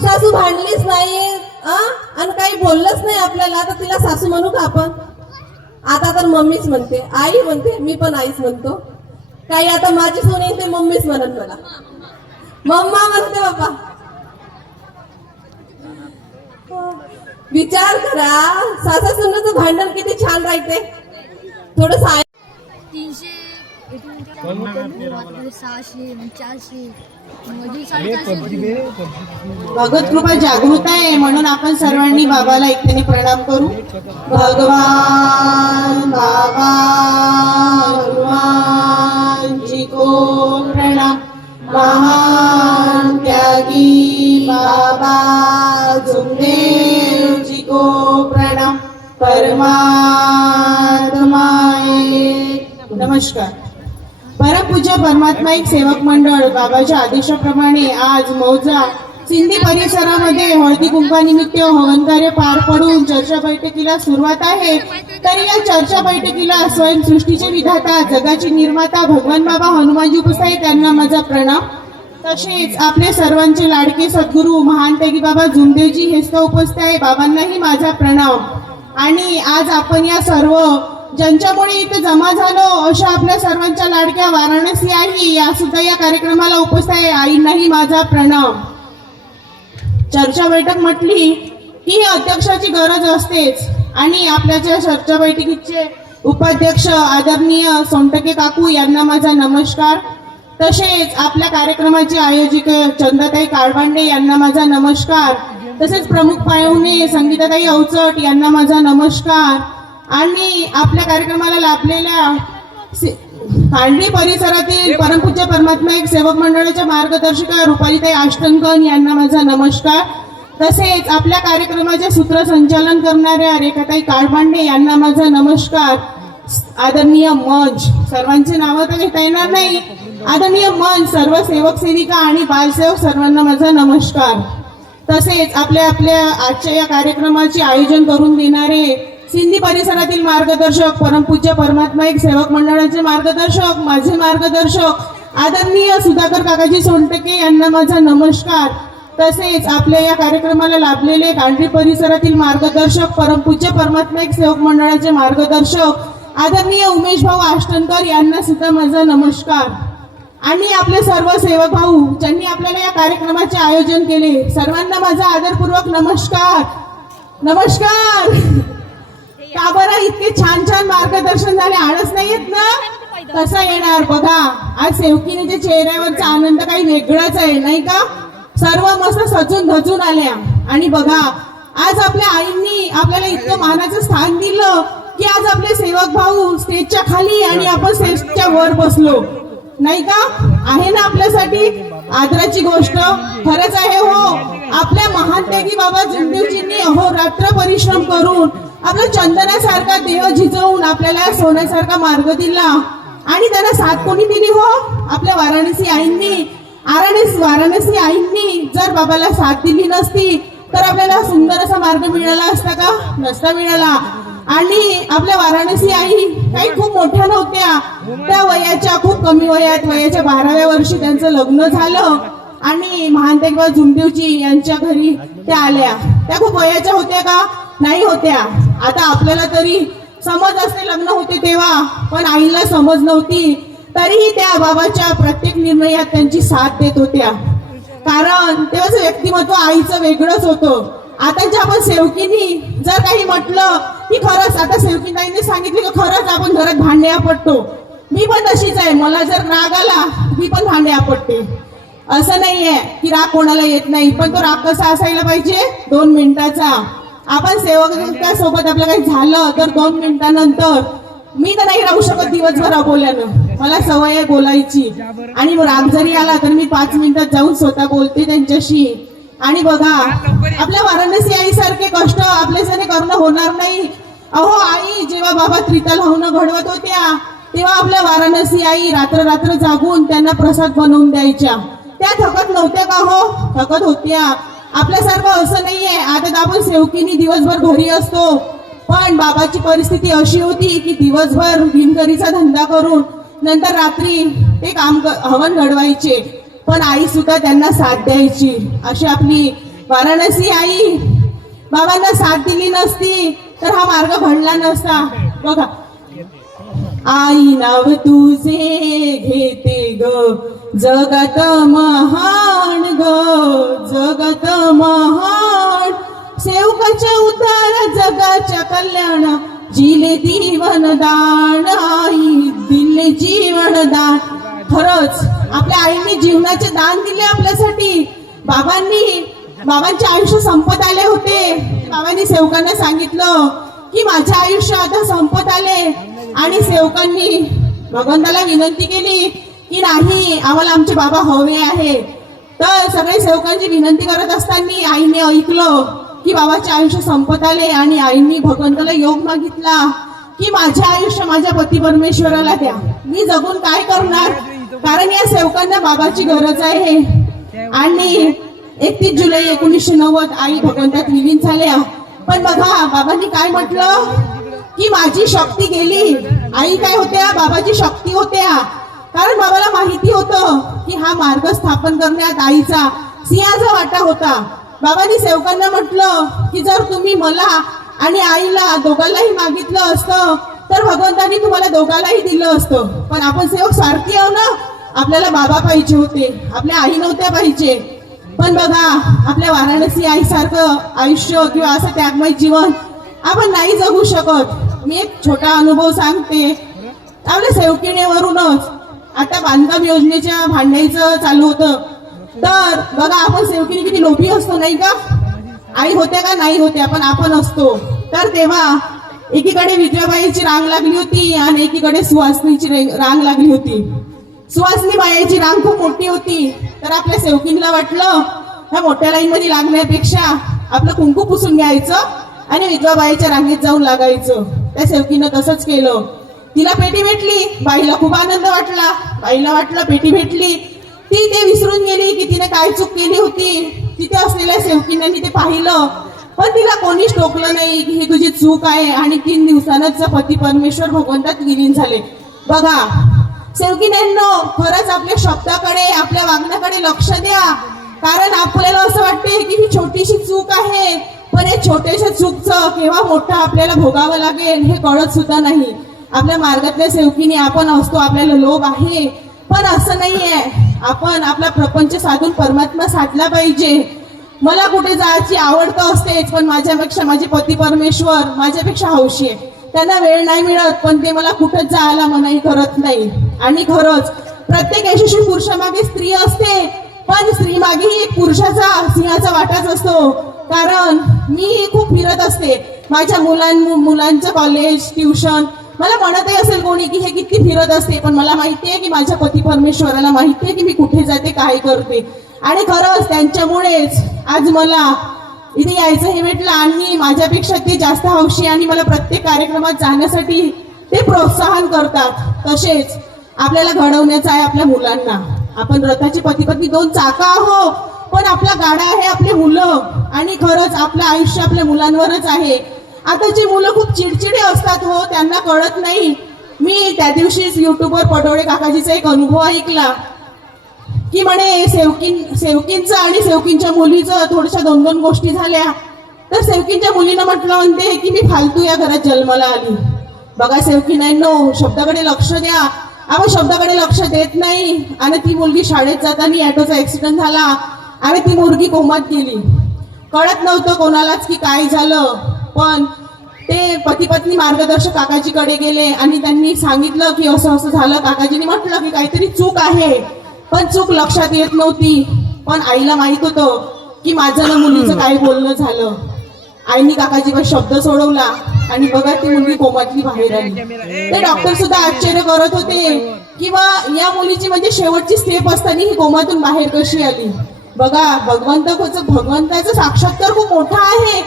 सासू भांडलीच नाही आणि काही बोललंच नाही आपल्याला तर तिला सासू म्हणू का आपण? आता तर मम्मीच म्हणते, आई म्हणते, मी पण आईच म्हणतो. काही आता माझी सून येईल ते मम्मीच म्हणत मला, मम्मा म्हणते बाबा. विचार करा, सासा सुनाचं भांडण किती छान राहते. थोडं 300 600 400 450. भगवत कृपा जागृत आहे म्हणून आपण सर्वांनी बाबाला एकट्याने प्रणाम करू. भगवान बाबा हनुमान जी को प्रणाम. महान त्यागी बाबा जुमदेव जी को प्रणाम. परमात्माए नमस्कार. परमपूज्य परमात्मा एक सेवक मंडळ बाबाच्या आदेशाप्रमाणे आज मौजा सिंधी परिसरामध्ये हळदी कुंकानिमित्त हवन कार्य पार पडून चर्चा बैठकीला सुरुवात आहे. तर या चर्चा बैठकीला स्वयं सृष्टीचे विधाता जगाचे निर्माता भगवान बाबा हनुमानजी उपस्थित त्यांना माझा प्रणाम. तसेच आपले सर्वांचे लाडके सद्गुरू महान त्यागी बाबा जुमदेवजी हे सुद्धा उपस्थित आहे, बाबांनाही माझा प्रणाम. आणि आज आपण या सर्व ज्यांच्यामुळे इथे जमा झालो अशा आपल्या सर्वांच्या लाडक्या वाराणसी आई या सुद्धा या कार्यक्रमाला उपस्थित आहे, आईंनाही माझा प्रणाम. चर्चा बैठक म्हटली की अध्यक्षाची गरज असतेच आणि आपल्याच्या चर्चा बैठकीचे उपाध्यक्ष आदरणीय सोनटके काकू यांना माझा नमस्कार. तसेच आपल्या कार्यक्रमाचे आयोजक चंदाताई काळबांडे यांना माझा नमस्कार. तसेच प्रमुख पाहुणे संगीताताई अवचट यांना माझा नमस्कार. आणि आपल्या कार्यक्रमाला लाभलेल्या कांडली परिसरातील परमपूज्य परमात्मा एक सेवक मंडळाच्या मार्गदर्शिका रुपालीताई आष्टंकन यांना माझा नमस्कार. तसेच आपल्या कार्यक्रमाचे सूत्रसंचालन करणाऱ्या रेखाताई काळबांडे यांना माझा नमस्कार. आदरणीय मंच, सर्वांची नावं तर घेता येणार नाही, आदरणीय मंच, सर्व सेवक सेविका आणि बालसेवक सर्वांना माझा नमस्कार. तसेच आपल्या आजच्या या कार्यक्रमाचे आयोजन करून देणारे सिंधी परिसरातील मार्गदर्शक परमपूज्य परमात्मा एक सेवक मंडळाचे मार्गदर्शक, माझे मार्गदर्शक आदरणीय सुधाकर काकाजी सोनटके यांना माझा नमस्कार. तसेच आपल्या या कार्यक्रमाला लाभलेले कांडली परिसरातील मार्गदर्शक परमपूज्य परमात्मा एक सेवक मंडळाचे मार्गदर्शक आदरणीय उमेश भाऊ आष्टनकर यांना सुद्धा माझा नमस्कार. आणि आपले सर्व सेवक भाऊ ज्यांनी आपल्याला या कार्यक्रमाचे आयोजन केले सर्वांना माझा आदरपूर्वक नमस्कार. नमस्कार. का बरं इतके छान छान मार्गदर्शन झाले, आळस नाही येत ना? कसं येणार बघा, आज सेवकीने चेहऱ्यावरचा आनंद काही वेगळाच आहे नाही का? सर्व मस्त सजून धजून आल्या. आणि बघा आज आपल्या आईंनी आपल्याला इतकं मानाचं स्थान दिलं की आज आपले सेवक भाऊ स्टेजच्या खाली आणि आपण स्टेजच्या वर बसलो नाही का? आहे ना आपल्यासाठी आदराची गोष्ट? खरंच आहे हो. आपल्या महान त्यागी बाबा जुमदेवजींनी अहोरात्र परिश्रम करून आपला चंदनासारखा देह झिजवून आपल्याला सोन्यासारखा मार्ग दिला. आणि त्यांना साथ कोणी दिली हो? आपल्या वाराणसी आईंनी. वाराणसी आईंनी जर बाबाला साथ दिली नसती तर आपल्याला सुंदर असा मार्ग मिळाला असता का? नसता मिळाला. आणि आपल्या वाराणसी आई काही खूप मोठ्या नव्हत्या, त्या वयाच्या खूप कमी वयात वयाच्या 12व्या वर्षी त्यांचं लग्न झालं आणि महान त्यागी बाबा जुमदेवजी यांच्या घरी त्या आल्या. त्या खूप वयाच्या होत्या का? नाही होत्या. आता आपल्याला तरी समज असते, लग्न होते तेव्हा, पण आईला समज नव्हती. तरीही त्या बाबाच्या प्रत्येक निर्णयात त्यांची साथ देत होत्या. कारण तेव्हाचं व्यक्तिमत्व आईचं वेगळंच होतं. आताच्या आपण सेवकीनी जर काही म्हटलं की खरंच, आता सेवकीताईंनी सांगितलं की खरंच आपण घरात भांडे आपटतो. मी पण तशीच आहे, मला जर राग आला मी पण भांडे आपटते. असं नाहीये की राग कोणाला येत नाही, पण तो राग कसा असायला पाहिजे? 2 मिनिटाचा. आपण सेवकासोबत आपलं काही झालं तर 2 मिनिटानंतर मी तर नाही राहू शकत दिवसभर बोलल्यानं, मला सवय आहे बोलायची. आणि राग जरी आला तर मी 5 मिनिटात जाऊन स्वतः बोलते त्यांच्याशी. आणि बघा आपल्या वाराणसी आईसारखे कष्ट आपल्याच्याने करणं होणार नाही. अहो आई जेव्हा बाबा त्रिता लावून घडवत होत्या तेव्हा आपल्या वाराणसी आई रात्र रात्र जागून त्यांना प्रसाद बनवून द्यायच्या. त्या थकत नव्हत्या का हो? थकत होत्या. आपल्यासारखं असं नाहीये आता तर आपण सेवकीनी दिवसभर घरी असतो, पण बाबाची परिस्थिती अशी होती की दिवसभर दिनकरीचा धंदा करून नंतर रात्री ते हवन घडवायचे, पण आई सुद्धा त्यांना साथ द्यायची. अशी आपली वाराणसी आई बाबांना साथ दिली नसती तर हा मार्ग घडला नसता. बघा, आई नाव तुझे घेते ग जगत महान ग जगत महान, सेवकाच्या उद्धार जगाच्या कल्याण, जिले जीवनदान आई दिले जीवनदान. खरंच आपल्या आईने जीवनाचे दान दिले आपल्यासाठी. बाबांचे आयुष्य संपत आले होते. बाबांनी सेवकांना सांगितलं की माझे आयुष्य आता संपत आले, आणि सेवकांनी भगवंताला विनंती केली की नाही, आम्हाला आमचे बाबा हवे आहे. तर सगळे सेवकांची विनंती करत असताना आईने ऐकलं की बाबाचे आयुष्य संपत आले, आणि आईने भगवंताला योग मागितला की माझे आयुष्य माझ्या पती परमेश्वराला द्या, मी जगून काय करणार, कारण या सेवकांना बाबाची गरज आहे. आणि 31 जुलै 1990 आई भगवंतात विलीन झाल्या. पण बघा बाबांनी काय म्हटलं की माझी शक्ती गेली. आई काय होत्या? बाबाची शक्ती होत्या. कारण बाबाला माहिती होतं की हा मार्ग स्थापन करण्यात आईचा सिंहाचा वाटा होता. बाबांनी सेवकांना म्हटलं की जर तुम्ही मला आणि आईला दोघांनाही मागितलं असतं तर भगवंतांनी तुम्हाला दोघांनाही दिलं असतं, पण आपण सेवक स्वार्थी आहो ना, आपल्याला बाबा पाहिजे होते, आपल्या आई नव्हत्या पाहिजे. पण बघा आपल्या वाराणसी आईसारखं आयुष्य किंवा असं त्यागमय जीवन आपण नाही जगू शकत. मी एक छोटा अनुभव सांगते. आपल्या सेवकिणीवरूनच आता बांधकाम योजनेच्या भांडायचं चालू होतं. तर बघा आपण सेवकिनी किती लोभी असतो नाही का? आई होत्या का? नाही होत्या, पण आपण असतो. तर तेव्हा एकीकडे विजयाबाईची रांग लागली होती आणि एकीकडे सुहासनीची रांग लागली होती. सुहासनी बायाची रांग खूप मोठी होती. तर आपल्या सेवकींना वाटलं ह्या मोठ्या लाईन मध्ये लागण्यापेक्षा आपलं कुंकू पुसून घ्यायचं आणि विधवाबाईच्या रांगेत जाऊन लागायचं. त्या सेवकीनं तसंच केलं. तिला पेटी भेटली. बाईला खूप आनंद वाटला. बाईला वाटलं पेटी भेटली. ती ते विसरून गेली की तिने काय चूक केली होती. तिथे असलेल्या सेवकींनी ते पाहिलं, पण तिला कोणीच टोकलं नाही की ही तुझी चूक आहे. आणि 3 दिवसांच पती परमेश्वर भगवंतात विलीन झाले. बघा सेवकींनो, खरंच आपल्या शब्दाकडे आपल्या वागण्याकडे लक्ष द्या. कारण आपल्याला असं वाटते की ही छोटीशी चूक आहे, पण या छोट्याशा चूकचं केव्हा मोठं आपल्याला भोगावं लागेल हे कळत सुद्धा नाही. आपल्या मार्गातल्या सेवकीने आपण असतो, आपल्याला लोभ आहे, पण असं नाहीये. आपण आपला प्रपंच साधून परमात्मा साधला पाहिजे. मला कुठे जायची आवड तर असतेच, पण माझ्यापेक्षा माझे पती परमेश्वर माझ्यापेक्षा हौशी आहे. त्यांना वेळ नाही मिळत, पण ते मला कुठंच जायला मनाई करत नाही. आणि खरंच प्रत्येक यशस्वी पुरुषामागे स्त्री असते, पण स्त्री मागेही एक पुरुषाचा सिंहाचा वाटाच असतो. कारण मी खूप फिरत असते. माझ्या मुलांचं कॉलेज, ट्युशन, मला म्हणतही असेल कोणी की हे किती फिरत असते, पण मला माहिती आहे की माझ्या पती परमेश्वराला माहिती आहे की मी कुठे जाते, काय करते. आणि खरंच त्यांच्यामुळेच आज मला इथे यायचं हे भेटलं. आणि माझ्यापेक्षा ते जास्त हौशी आणि मला प्रत्येक कार्यक्रमात जाण्यासाठी ते प्रोत्साहन करतात. तसेच आपल्याला घडवण्याचं आहे आपल्या मुलांना. आपण रथाचे पती पत्नी 2 चाका आहो, पण आपला गाडा आहे आपले मुलं. आणि खरंच आपलं आयुष्य आपल्या मुलांवरच आहे. आताची मुलं खूप चिडचिडे असतात हो, त्यांना कळत नाही. मी त्या दिवशीच युट्यूबवर पडोळे काकाजीचा एक अनुभव ऐकला की म्हणे सेवकींचं आणि सेवकींच्या मुलीचं थोड्याशा 2 गोष्टी झाल्या. तर सेवकींच्या मुलीनं म्हटलं म्हणते की मी फालतू या घरात जन्माला आली. बघा सेवकींनो, शब्दाकडे लक्ष द्या. आपण शब्दाकडे लक्ष देत नाही. आणि ती मुलगी शाळेत जाताना ऑटोचा ऍक्सिडेंट झाला आणि ती मुलगी कोमात गेली. कळत नव्हतं कोणालाच की काय झालं. पण ते पती पत्नी मार्गदर्शक काकाजीकडे गेले आणि त्यांनी सांगितलं की असं असं झालं. काकाजींनी म्हटलं की काहीतरी चूक आहे, पण चूक लक्षात येत नव्हती. पण आईला माहित होतं की माझं ना मुलीचं काय बोलणं झालं. आईनी काकाजीवर शब्द सोडवला आणि बघा ती मुलगी कोमातली बाहेर आली. ते डॉक्टर सुद्धा आश्चर्य करत होते किंवा या मुलीची म्हणजे शेवटची स्टेप असताना ही कोमातून बाहेर कशी आली. बघा भगवंताचा साक्षात्कार खूप मोठा आहे,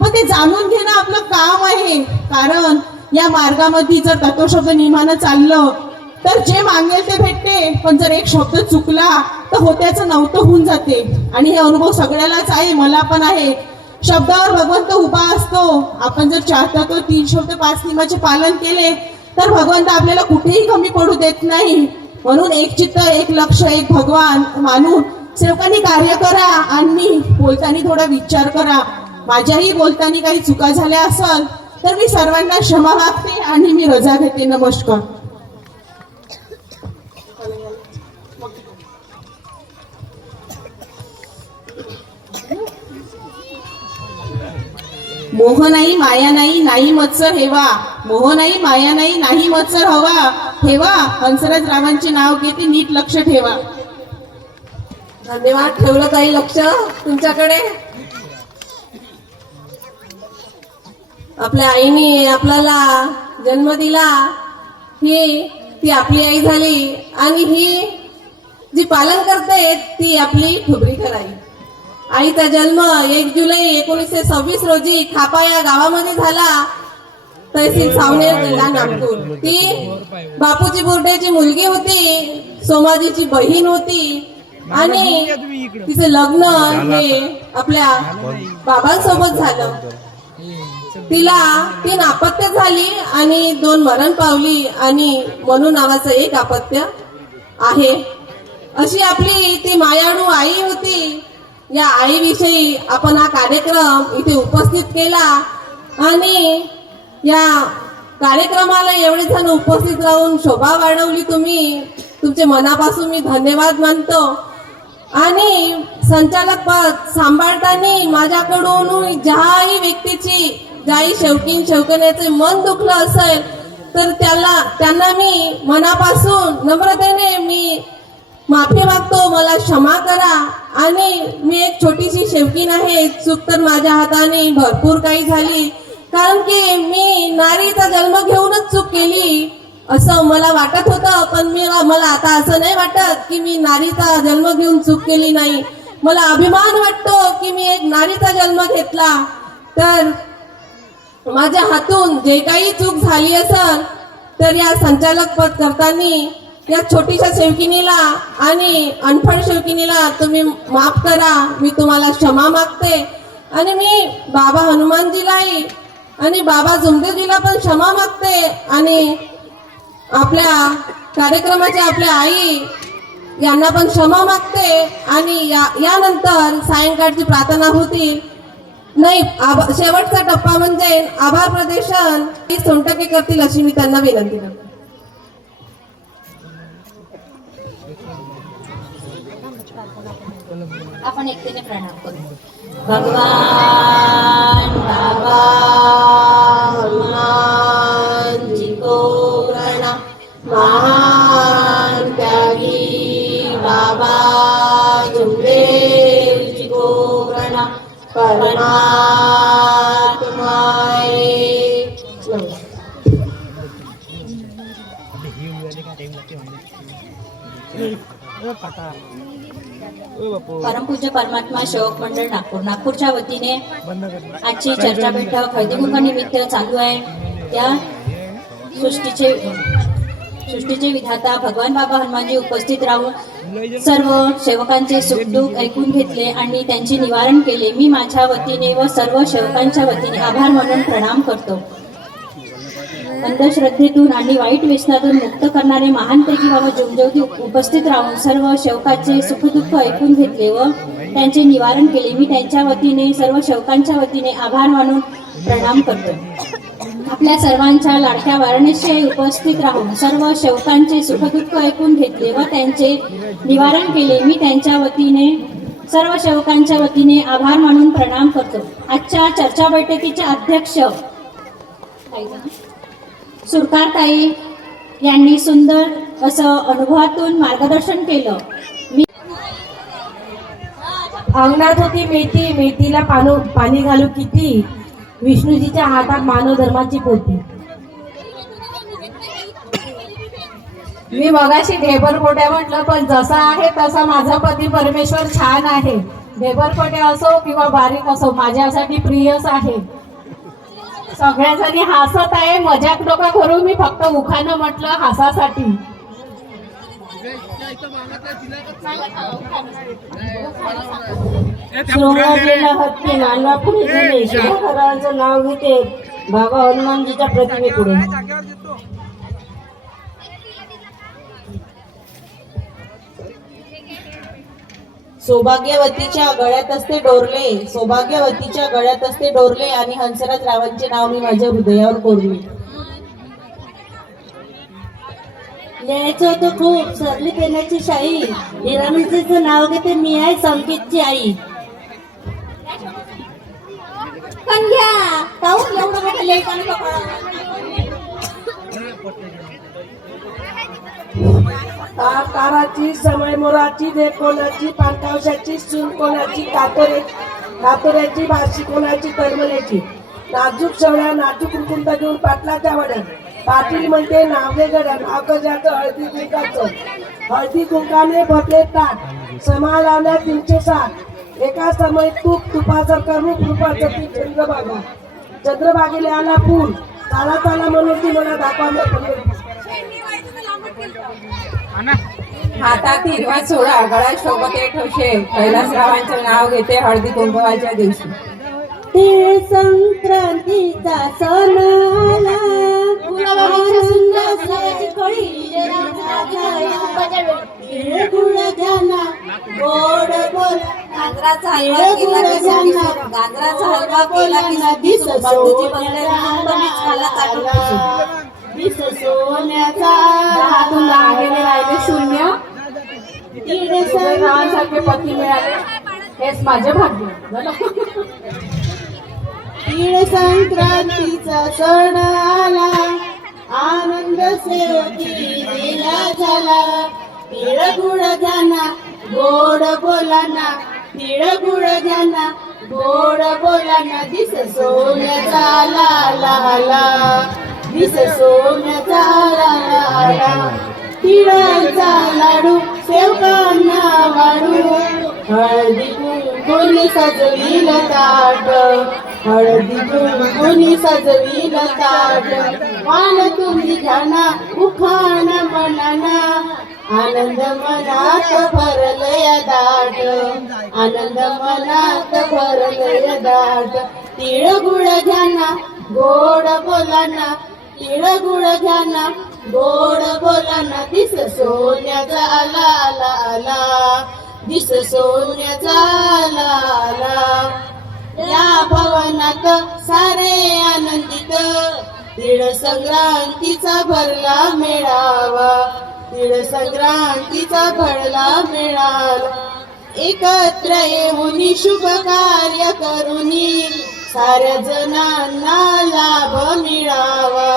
पण ते जाणून घेणं आपलं काम आहे. कारण या मार्गामध्ये जर तत्वशब्द नियमानं चाललं तर जे मागेल ते भेटते, पण जर एक शब्द चुकला तर होत्याचं नव्हतं होऊन जाते. आणि हे अनुभव सगळ्यालाच आहे, मला पण आहे. शब्दावर भगवंत उभा असतो. आपण जर 4 तत्व 3 शब्द 5 नियमाचे पालन केले तर भगवंत आपल्याला कुठेही कमी पडू देत नाही. म्हणून एक चित्त, एक लक्ष, एक भगवान मानून सेवकांनी कार्य करा आणि बोलताना थोडा विचार करा. माझ्याही बोलताना काही चुका झाल्या असेल तर मी सर्वांना क्षमा मागते आणि मी रजा घेते. नमस्कार. मोह नाही माया नाही, नाही मत्सर हेवा. मोह नाही माया नाही, नाही मत्सर हवा ठेवा. हंसराज रावांचे नाव घेते, नीट लक्ष ठेवा. धन्यवाद. ठेवलं काही लक्ष तुमच्याकडे? आपल्या आईने आपल्याला जन्म दिला, ही ती आपली आई झाली आणि ही जी पालन करते ती आपली ठुबरीकर आई. आईचा जन्म 1 जुलै 1926 रोजी खापा या गावामध्ये झाला, तहसील सावनेर, जिल्हा नागपूर. ती बापूजी बोर्डेची मुलगी होती, सोमाजीची बहीण होती आणि तिचं लग्न हे आपल्या बाबांसोबत झालं. तिला 3 अपत्य झाली आणि 2 मरण पावली आणि म्हणून नावाचं एक अपत्य आहे. अशी आपली ती मायाळू आई होती. या आईविषयी आपण हा कार्यक्रम इथे उपस्थित केला आणि या कार्यक्रमाला एवढे जण उपस्थित राहून शोभा वाढवली तुम्ही. तुमचे मनापासून मी धन्यवाद मानतो. आणि संचालक पद सांभाळताना माझ्याकडून ज्याही व्यक्तीची ज्याही शेवकण्याचे मन दुखलं असेल तर त्यांना मी मनापासून नम्रतेने मी माफी मागतो. मला क्षमा करा. आणि मी एक छोटीशी शेवकीन आहे. चूक तर माझ्या हाताने भरपूर काही झाली, कारण की मी नारीचा जन्म घेऊनच चूक केली असं मला वाटत होतं. पण मला आता असं नाही वाटत की मी नारीचा जन्म घेऊन चूक केली नाही. मला अभिमान वाटतो की मी एक नारीचा जन्म घेतला. तर माझ्या हातून जे काही चूक झाली असेल तर या संचालक पद करताना या छोटीशा शेवकिनीला आणि अनफळ शेवकिनीला तुम्ही माफ करा. मी तुम्हाला क्षमा मागते. आणि मी बाबा हनुमानजीलाही आणि बाबा जुमदेवजीला पण क्षमा मागते. आणि आपल्या कार्यक्रमाचे आपल्या आई यांना पण क्षमा मागते. आणि यानंतर सायंकाळची प्रार्थना होती. नाही, शेवटचा टप्पा म्हणजे आभार प्रदर्शन सोनटके करतील अशी मी त्यांना विनंती करते. आपण एकतेने प्रणाम करू. भगवान बाबा हनुमान जी को प्रणाम. महान त्यागी बाबा जुमदेव जी को प्रणाम. परमात्माए परमपूज्य परमात्मा सेवक मंडळ नागपूरच्या वतीने आजची चर्चा बैठक हळदीकुंकानिमित्त चालू आहे. त्या सृष्टीचे विधाता भगवान बाबा हनुमानजी उपस्थित राहून सर्व सेवकांचे सुखदुःख ऐकून घेतले आणि त्यांचे निवारण केले. मी माझ्या वतीने व सर्व सेवकांच्या वतीने आभार मानून प्रणाम करतो. अंधश्रद्धेतून आणि वाईट व्यसनातून मुक्त करणारे महानपैकी बाबा जुमदेवजी उपस्थित राहून सर्व सेवकांचे सुखदुःख ऐकून घेतले व त्यांचे निवारण केले. मी त्यांच्या वतीने सर्व सेवकांच्या वतीने आभार मानून प्रणाम करतो. आपल्या सर्वांच्या लाडक्या वाराणसी उपस्थित राहून सर्व सेवकांचे सुखदुःख ऐकून घेतले व त्यांचे निवारण केले. मी त्यांच्या वतीने सर्व सेवकांच्या वतीने आभार मानून प्रणाम करतो. आजच्या चर्चा बैठकीचे अध्यक्ष सुरकारताई यांनी सुंदर असं अनुभवातून मार्गदर्शन केलं. मी अंगणात होती मेथी, मेथीला पाणी घालू किती, विष्णूजीच्या हातात मानव धर्माची पोथी. मी मगाशी ढेबरकोट्या म्हटलं, पण जसा आहे तसा माझा पती परमेश्वर छान आहे. ढेबरकोट्या असो किंवा बारीक असो माझ्यासाठी प्रियच आहे. सगळ्याजणी हसत आहे, मजाक नका करू. मी फक्त मुखानं म्हटलं हसासाठी. शृंगारलेला हत्ती मानवा पुढे गेले. शिवहरांचं नाव घेते बाबा हनुमानजीच्या प्रतिमेपुढे. सौभाग्यवतीच्या गळ्यात असते डोरले, सौभाग्यवतीच्या गळ्यात असते डोरले, आणि हंसराज रावांचे नाव मी माझ्या हृदयावर कोरले. लिहायचं होतं खूप, सरली पेनाची शाई. हिरामिजीचं नाव घेते मी आहे संकेतची आई. कन्या काहून एवढं मोठं लेखन कपडा? ताराची समय मोराची दे कोणाची, पाणकावशाची सून कोणाची, कातोऱ्याची भाषी कोणाची, तरमल्याची. नाजूक शेवड्या नाजूक रुकुंड घेऊन पाटलाच्या वड्यात. पाटील म्हणते नाव दे गड्या, नाव कशाचं? हळदी कुंकाचं. हळदी कुंकाने भरले ताट, समाधाना 360. एका समय तुपासारखा रूपाचं ती चंद्रभागा. चंद्रभागेला आला पूल, चाला चाला म्हणून ती मला दाखवा. हातात हिरवा सोळा, गळ्यात शोभते ठोशे, कैलासरावांचं नाव घेते हळदी कुंकवाच्या दिवशी. तिळ संक्रांतीचा सण आला, आनंदाची कळी. तिळ गुळ घ्याना, गोड बोल. गाजराचा हलवा केला की दिस बाबूजी बंगल्यात खाला चाटून पुसून. दिस सोन्याचा हातून लागलेले राहिले शून्य, तिळ रावांसारखे पती मिळाले, हेच माझे भाग्य. तीळ संक्रांतीचा सण आला, आनंद सेवती दिला झाला. तिळ गुळ घ्याना, गोड बोलाना. तिळ गुळ घ्याना, गोड बोलाना. दिस सोन्याचा लाला, दिस सोन्याचा लाला. तिळाचा लाडू सेवकांना वाढू, हळदी कुंकुनी सजवील ताट. हळदी कुंकुनी सजवील ताट. मान तुम्ही घ्याना, उखाण मनाना. आनंद मनात भरलय दाट, आनंद मनात भरलय दाट. तिळ गुळ घ्याना, गोड बोलाना. तिळ गुळ घ्याना, गोड बोलाना. दिस सोन्याचा आला, दिस सोन्याचा आला. या भवनात सारे आनंदित, तिळ संक्रांतीचा भरला मेळावा. तिळ संक्रांतीचा भरला मेळावा. एकत्र येऊन शुभ कार्य करूनी, साऱ्या जणांना लाभ मिळावा.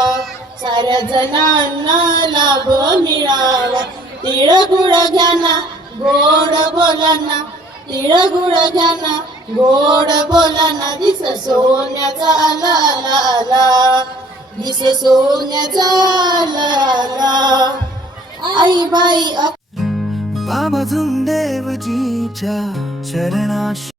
साऱ्या जणांना लाभ मिळावा. तिळ गुळ घ्याना, गोड बोलाना. तिळ गुळ घ्याना, गोड बोलाना. दिस सोन्याचा आला, दिस सोन्याचा आला. आई बाई बाबा देवजीच्या चरणाशी